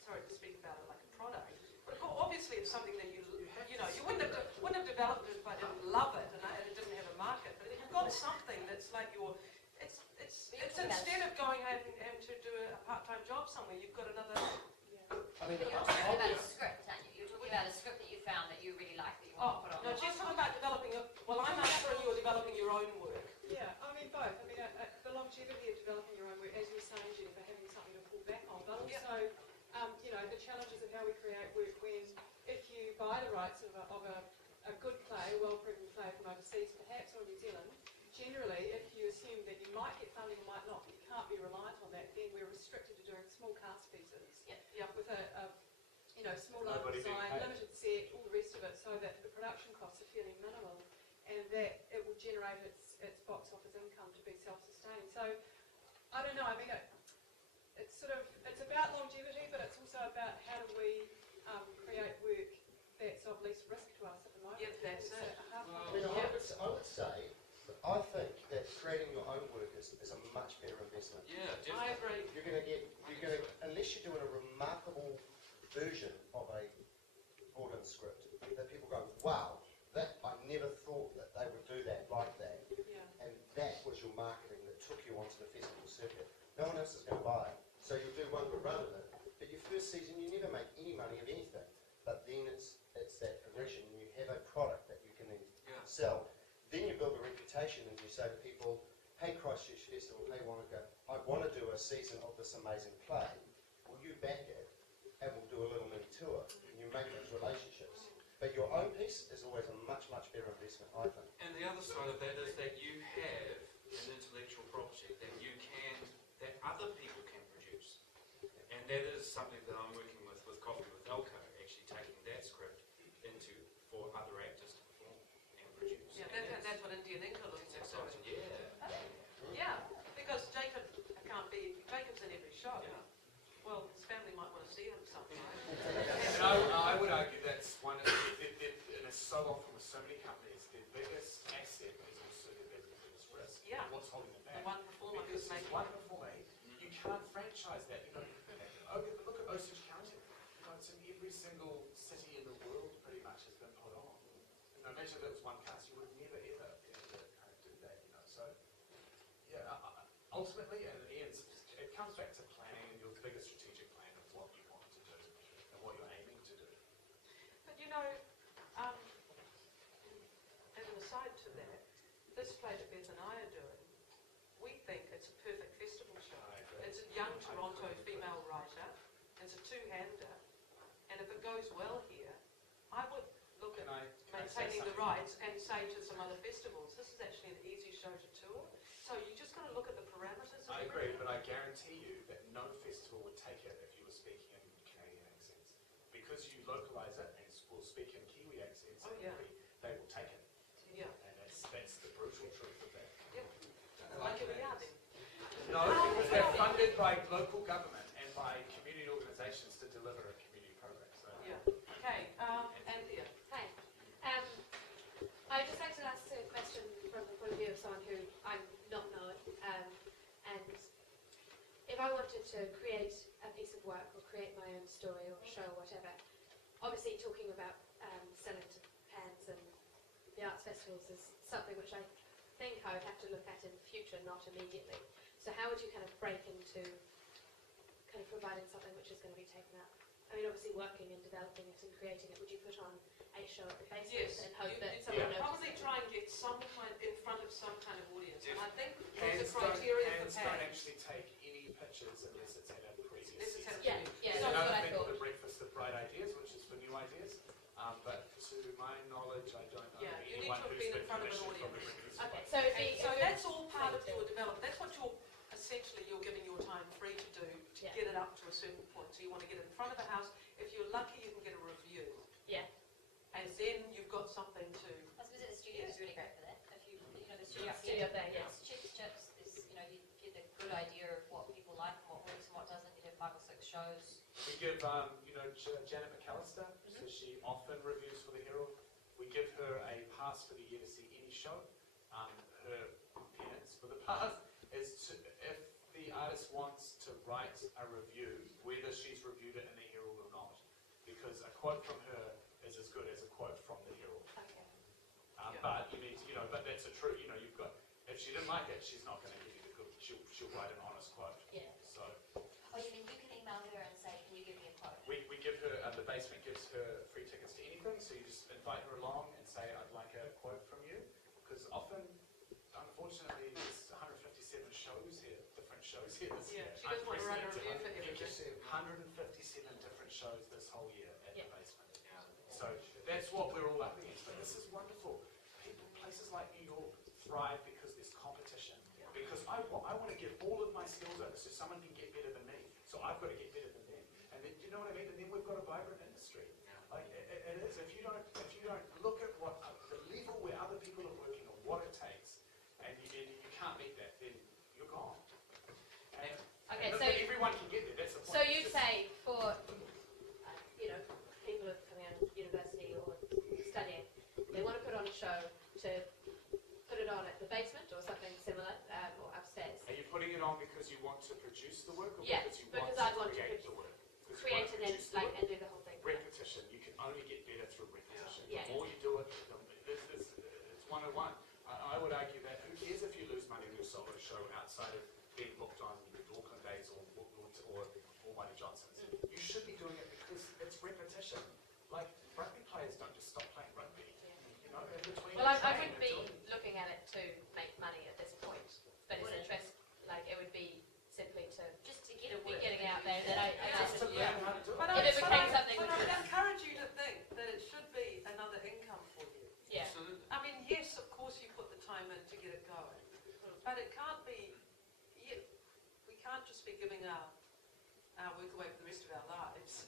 sorry to speak about it like a product, but obviously it's something that you wouldn't have developed it if I didn't love it and it didn't have a market. But if you've got something that's like it's instead of going home and to do a part-time job somewhere, you've got another. I mean, But you're talking about a script, aren't you? You're talking about a script that you found that you really like, that you want to put on. No, she's talking about developing. Well, I'm asking you are developing your own work. Yeah, I mean both. I mean the longevity of developing your own work, as you were saying, Jennifer, having something to pull back on, but also the challenges of how we create work when, if you buy the rights of a good play, well-proven play from overseas, perhaps, or New Zealand, generally, if you assume that you might get funding or might not, but you can't be reliant on that, then we're restricted to doing small cast pieces with a small Nobody being design, paid. limited set, all the rest of it, so that the production costs are fairly minimal, and that it will generate its box office income to be self-sustaining. So, I don't know. I mean, it's about longevity, but it's also about how do we create work that's of least risk to us at the moment. Yeah, that's it. I would say, that I think that creating your own work is a much better investment. Yeah, I definitely. agree. Unless you're doing a remarkable version of a brought-in script, that people go, wow, that I never thought that they would do that like that. Yeah. And that was your marketing that took you onto the festival circuit. No one else is going to buy it. So you'll do one good run of it. But your first season, you never make any money of anything. But then it's that progression. You have a product that you can then sell. Then you build a reputation and you say to people, hey Christchurch Festival, hey Wanaka, I want to do a season of this amazing play. Will you back it? And we'll do a little mini tour. And you make those relationships. But your own piece is always a much, much better investment, I think. And the other side of that is that you have an intellectual property that other people can produce. And that is something that I'm working with Coffee with Elko, actually taking that script for other actors to perform and produce. Yeah, And that's what Indian Inca looks like. that's exciting. Yeah. Yeah, because Jacob's in every show. Yeah. Well, his family might want to see him sometime. And I would argue that's one of and it's so often with so many companies, their biggest asset is also their biggest risk. Yeah. What's holding them The back? one performer who's Because making one performer, you can't franchise that. Look at Osage County. It's in every single city in the world pretty much has been put on. And imagine if it was one cast, you would never ever kind of do that. So yeah, ultimately, and it comes back to planning and your bigger strategic plan of what you want to do and what you're aiming to do. But as an aside to that, this play that Beth and I are doing, we think it's a perfect festival show. It's a young Toronto female writer, it's a two-hander, and if it goes well here, I would look at maintaining the rights and say to some other festivals, this is actually an easy show to tour. So you just got to look at the parameters. I agree, but I guarantee you that no festival would take it if you were speaking in Canadian accents. Because you localise it and will speak in Kiwi accents, they will take it. Yeah. And that's the brutal truth of that. Yep. Like we are then. No, because they're funded by local government and by community organisations to deliver a community program. So. Yeah. Okay, Anthea. Hi. I'd just like to ask a question from the point of view of someone who I'm not known. And if I wanted to create a piece of work or create my own story or show or whatever, obviously talking about selling to Pans and the arts festivals is something which I think I would have to look at in the future, not immediately. So how would you kind of break into kind of providing something which is going to be taken up? I mean, obviously working and developing it and creating it, would you put on a show at the basement Yes, and hope that you'd someone probably notices? try and get some kind in front of some kind of audience. And I think Hands there's a criteria for don't hands. actually take any pictures unless it's at a previous This is season. how Yeah, yeah, There's that's another what I thing thought. called the Breakfast of Bright Ideas, which is for new ideas. But to my knowledge, I don't know Yeah, you need anyone to have who's been in been front of an commissioned from the audience. Breakfast of Okay, Bright so it'd And be, so that's all part of your development. That's what you're essentially giving your time free to do to Yeah. get it up to a certain point. So you want to get it in front of the house. If you're lucky, you can get a review. Yeah. And then you've got something to. I suppose the studio is really great for that. If you know, the studio Yeah, studio there, yeah. It's chips, chips. There's, you know, you get the good idea of what people like and what works and what doesn't. You have 5 or 6 shows. We give, Janet McAllister, so she often reviews for the Herald. We give her a pass for the year to see any show. Her penance for the pass is to, if the artist wants to write a review, whether she's reviewed it in the Herald or not, because a quote from her is as good as a quote from the Herald. Okay. But you need to, but that's a true, you've got, if she didn't like it, she's not going to give you the good, she'll write an honest quote. Yeah. So Oh, you mean you can email her and say, can you give me a quote? we give her, the basement gives her free tickets to anything, so you just invite her along and say, I'd like a quote from you, because often, unfortunately, there's 157 shows here, different shows here this year. She doesn't want to write a review for You everything. can see 157 different shows this whole year at Yeah. the basement. So that's what we're all up against, but this is wonderful. Places like New York thrive because there's competition. Because I want to give all of my skills over so someone can get better than me. So I've got to get better than them. And then, do you know what I mean? And then we've got a vibrant industry. Like it is. If you don't look at what the level where other people are working or what it takes, and you can't meet that, then you're gone. And, Okay, and so everyone can get there. That's the point. So you'd say for, people who are coming out of university or studying, they want to put on a show to put it on at the basement or something similar, or upstairs. Are you putting it on because you want to produce the work, or Yeah, because you because want I'd want to create the work? Because you Create want to and then produce the work. and do the whole thing. Repetition. You can only get better through repetition. Yeah. The more you do it, it's 101. I would argue that who cares if you lose money on your solo show outside of being booked on the Auckland Days or Almighty Johnson's. You should be doing it because it's repetition. Like rugby players don't just stop playing rugby. In between. Well, I training wouldn't be and doing- looking at it to make money at this point, but it's interest, it would be simply to Just to get it be working. getting out there that I Just to learn how to do it. But If it became something but I which would encourage you to think that it should be another income for you. yeah. Absolutely. I mean, yes, of course you put the time in to get it going, but it can't be, we can't just be giving our work away for the rest of our lives.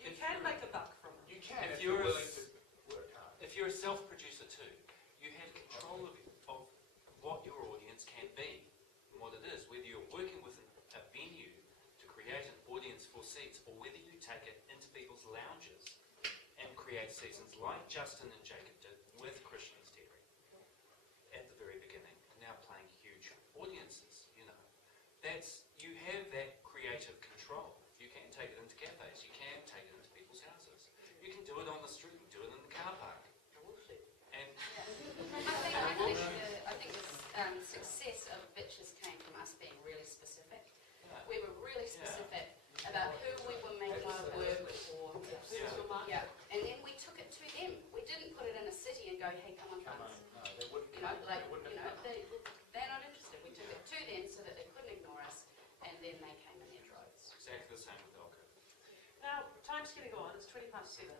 You can make a buck from it. You can If if you're you're a willing to work hard. If you're a self-producer too, you have control of what your audience can be and what it is, whether you're working with a venue to create an audience for seats or whether you take it into people's lounges and create seasons like Justin and Jacob did with Christian's Theory at the very beginning, and now playing huge audiences, you have that creative control. You can take it into cafes, you can take it into people's houses, you can do it on the street, you can do it in the car park. And I think the success of Bitches came from us being really specific. We were really specific about who we were making our work for. Yeah, and then we took it to them. We didn't put it in a city and go, hey, come on, Come on, friends. no, they wouldn't. They're not interested. We took it to them so that they couldn't ignore us, and then they came in their droves. exactly the same with Elko. Now, time's getting on, it's 7:20.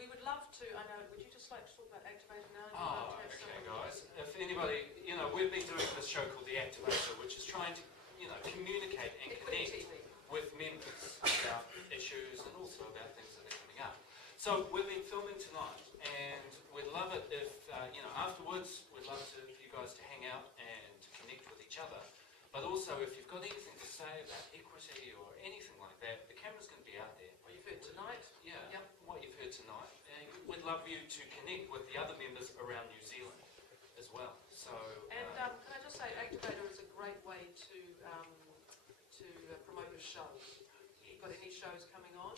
We would love to, I know, would you just like to talk about Actorvator now? Would you Oh, like to have okay, some- guys. If anybody, we've been doing this show called The Actorvator, which is trying to, communicate and Equity connect TV. with members about issues and also about things that are coming up. So we've been filming tonight, and we'd love it if, afterwards, we'd love for you guys to hang out and to connect with each other. But also, if you've got anything to say about equity or anything like that, the camera's going to be out there. What you've heard tonight. Yeah, Yep. what you've heard tonight. And we'd love you to connect with the other members around New Zealand as well. So, And can I just say, Actorvator is a great way to promote your show. If you've got any shows coming on,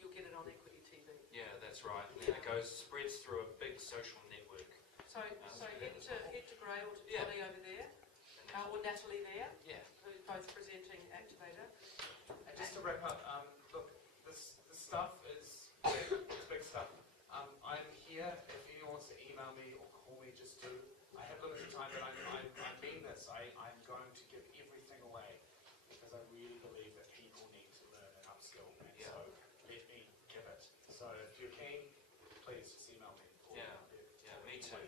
you'll get it on Equity TV. yeah, that's right. And then it spreads through a big social network. So head to Gray or to Yeah. Tony over there, or Natalie there, Yeah. who's both presenting Actorvator. And just to wrap up, look, this stuff is it's big stuff. I'm here. If anyone wants to email me or call me, just do. I have limited time, but I mean this. I'm going to give everything away because I really believe that people need to learn and upskill. And so let me give it. So if you're keen, please just email me. Yeah, me too.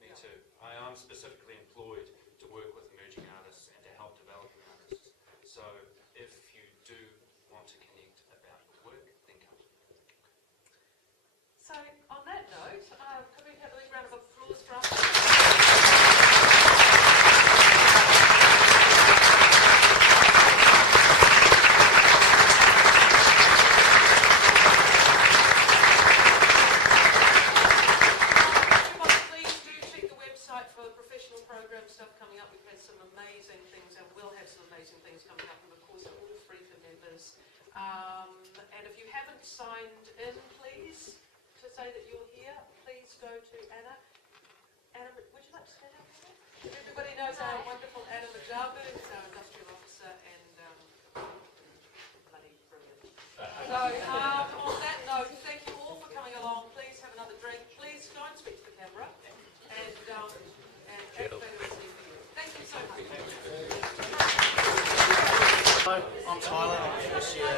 Me too. I am specifically employed to work with emerging artists and to help developing artists. So if you do want to connect about your work, then come. So on that note, could we have a big round of applause for us? Please do check the website for professional program stuff coming up. We've had some amazing things and will have some amazing things coming up, and of course they're all free for members. And if you haven't signed in, please, to say that you're here, please go to Anna. Anna, would you like to stand up here? Everybody knows our wonderful Anna Majabu, who's our industrial officer and bloody brilliant. So on that note, thank you all for coming along. Please have another drink. Please don't speak to the camera. And Actorvator will see you. Thank you so much. Hello, I'm Tyler. I'm a first year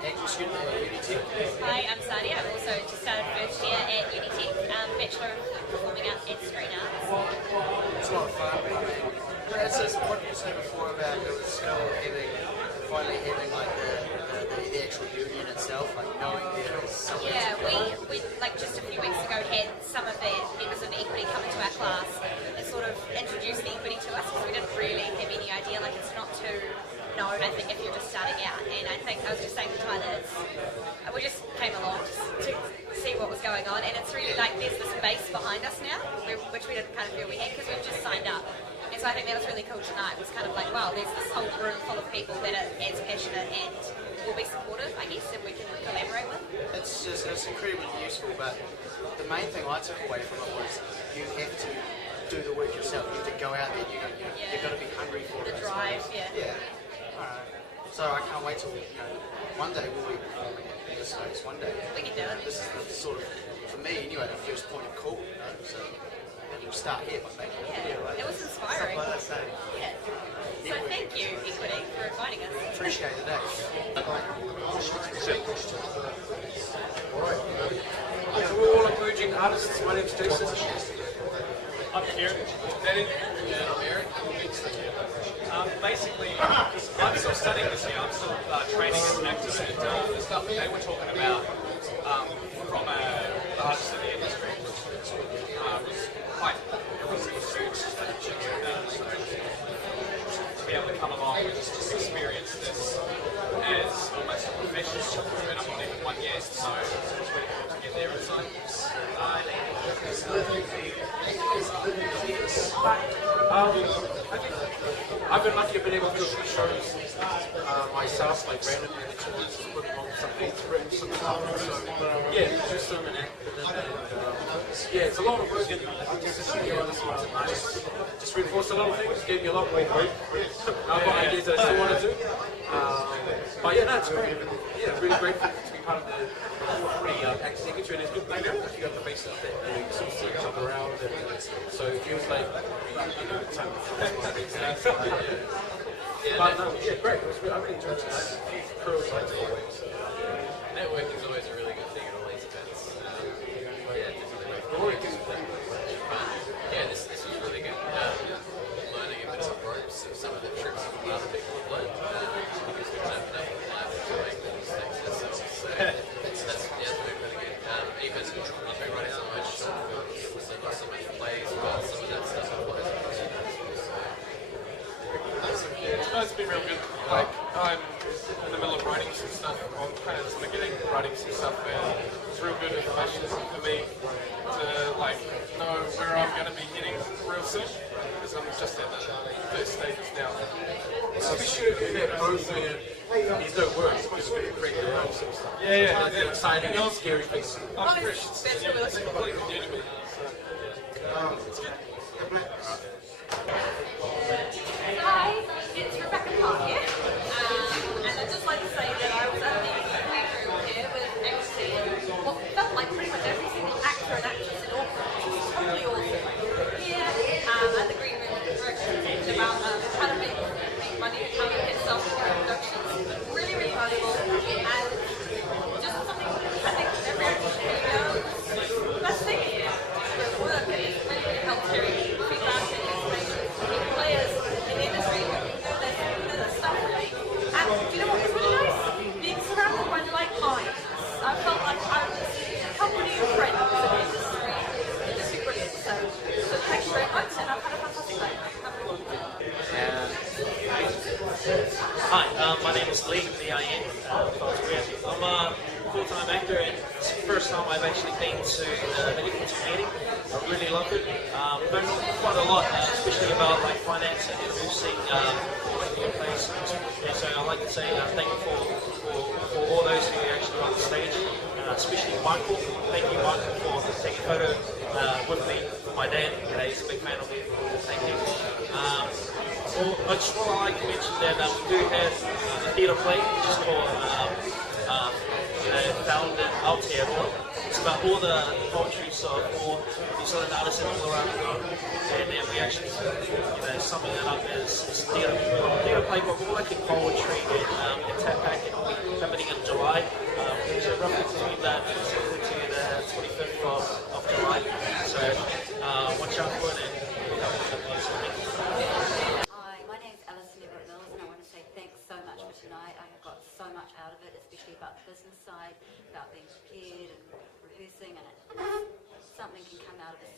acting student at Unitech. Hi, I'm Sadia. I've also just started first year at Unitech, Bachelor of Performing Arts and Screen Arts. It's a lot of fun. I mean, it's just what you said before about it was still finally having like the actual union itself, like knowing there is something. Yeah, we like just a few weeks ago had some of the members of Equity come into our class and sort of introduce the Equity to us because we didn't really have any idea, like it's not too known, I think, if you're just starting out. And I think I was just saying to Tyler, we just came along to see what was going on, and it's really like there's this base behind us now, which we didn't kind of feel we had because we've just signed up. And so I think that was really cool tonight. It was kind of like, wow, there's this whole room full of people that are as passionate and will be supportive, I guess, and we can collaborate with. It's incredibly useful, but the main thing I took away from it was you have to do the work yourself. You have to go out there. You've got to be hungry for The it. drive, yeah. So I can't wait till one day we'll be performing in this space. One day. We can do it. This is the sort of, for me anyway, the first point of call. So and we'll start here by making a video. It was inspiring. Stuff like that, so Yeah. So thank you, Equity, for inviting us. appreciate it. We're all emerging artists. My name's Jason. I'm Kieran. Danny. Yeah, I'm Eric. Basically, because I'm still studying this year, I'm still training as an actor, and the stuff that they were talking about from the artist in the industry was quite, it was huge to be able to come along and just experience this as almost a profession, and I'm not even 1 year, so it's really cool to get their insight. I've been lucky to be able to do a few shows myself, like random tours, put on some beats, written some stuff. So, yeah, produce them and act with them. Yeah, it's a lot of work. And I'm just sitting here on this one tonight. Just reinforced a lot of things, gave me a lot more weight. I've got ideas that I still want to do. But yeah, no, it's great. Yeah, really grateful to be part of the acting industry, and it's good. Like, you got the base stuff that you sort of see each other around, and so it feels like it's time to but no, yeah, great. I really enjoyed it. Networking is always a really good thing at all these events. Yeah, definitely. Yeah, this was really good. Learning a bit of the ropes of some of the tricks that other people have learned. Because we can open up live to make these things ourselves. So that's been really good. Even I've been writing so much short films, so much plays, but some of that stuff applies across the It's been real good. Like, I'm in the middle of writing some stuff. I'm kind of just beginning writing some stuff, and it's real good information for me to like know where I'm going to be getting real soon, because I'm just at the first stages now. Especially if they're both there, there's no words, just create your own sort of stuff. Yeah. It's an exciting and scary piece. I'm fresh. It's completely new to me. So, it's good. biggest league in the IN. Felt weird. I'm a full-time actor, and it's the first time I've actually been to the Equity meeting. I really loved it. Learned quite a lot, especially about like finance and boosting your place. And so I'd like to say thank you for all those who are actually on the stage, especially Michael. Thank you, Michael, for taking a photo with me for my dad. He's a big fan of me. Thank you. I just want to like mention that we do have a theatre play, which is called Found in Aotearoa. It's about all the poetry of all New Zealand artists all around the globe. And then we actually, summing it up as theatre. Theatre play, but more like in poetry and tap back, and it'll be happening in July. So roughly between the 27th to the 25th of July. So watch out for it and we'll have a Hi, my name's Alison Everett-Mills, and I want to say thanks so much for tonight. I have got so much out of it, especially about the business side, about being prepared and rehearsing, and something can come out of it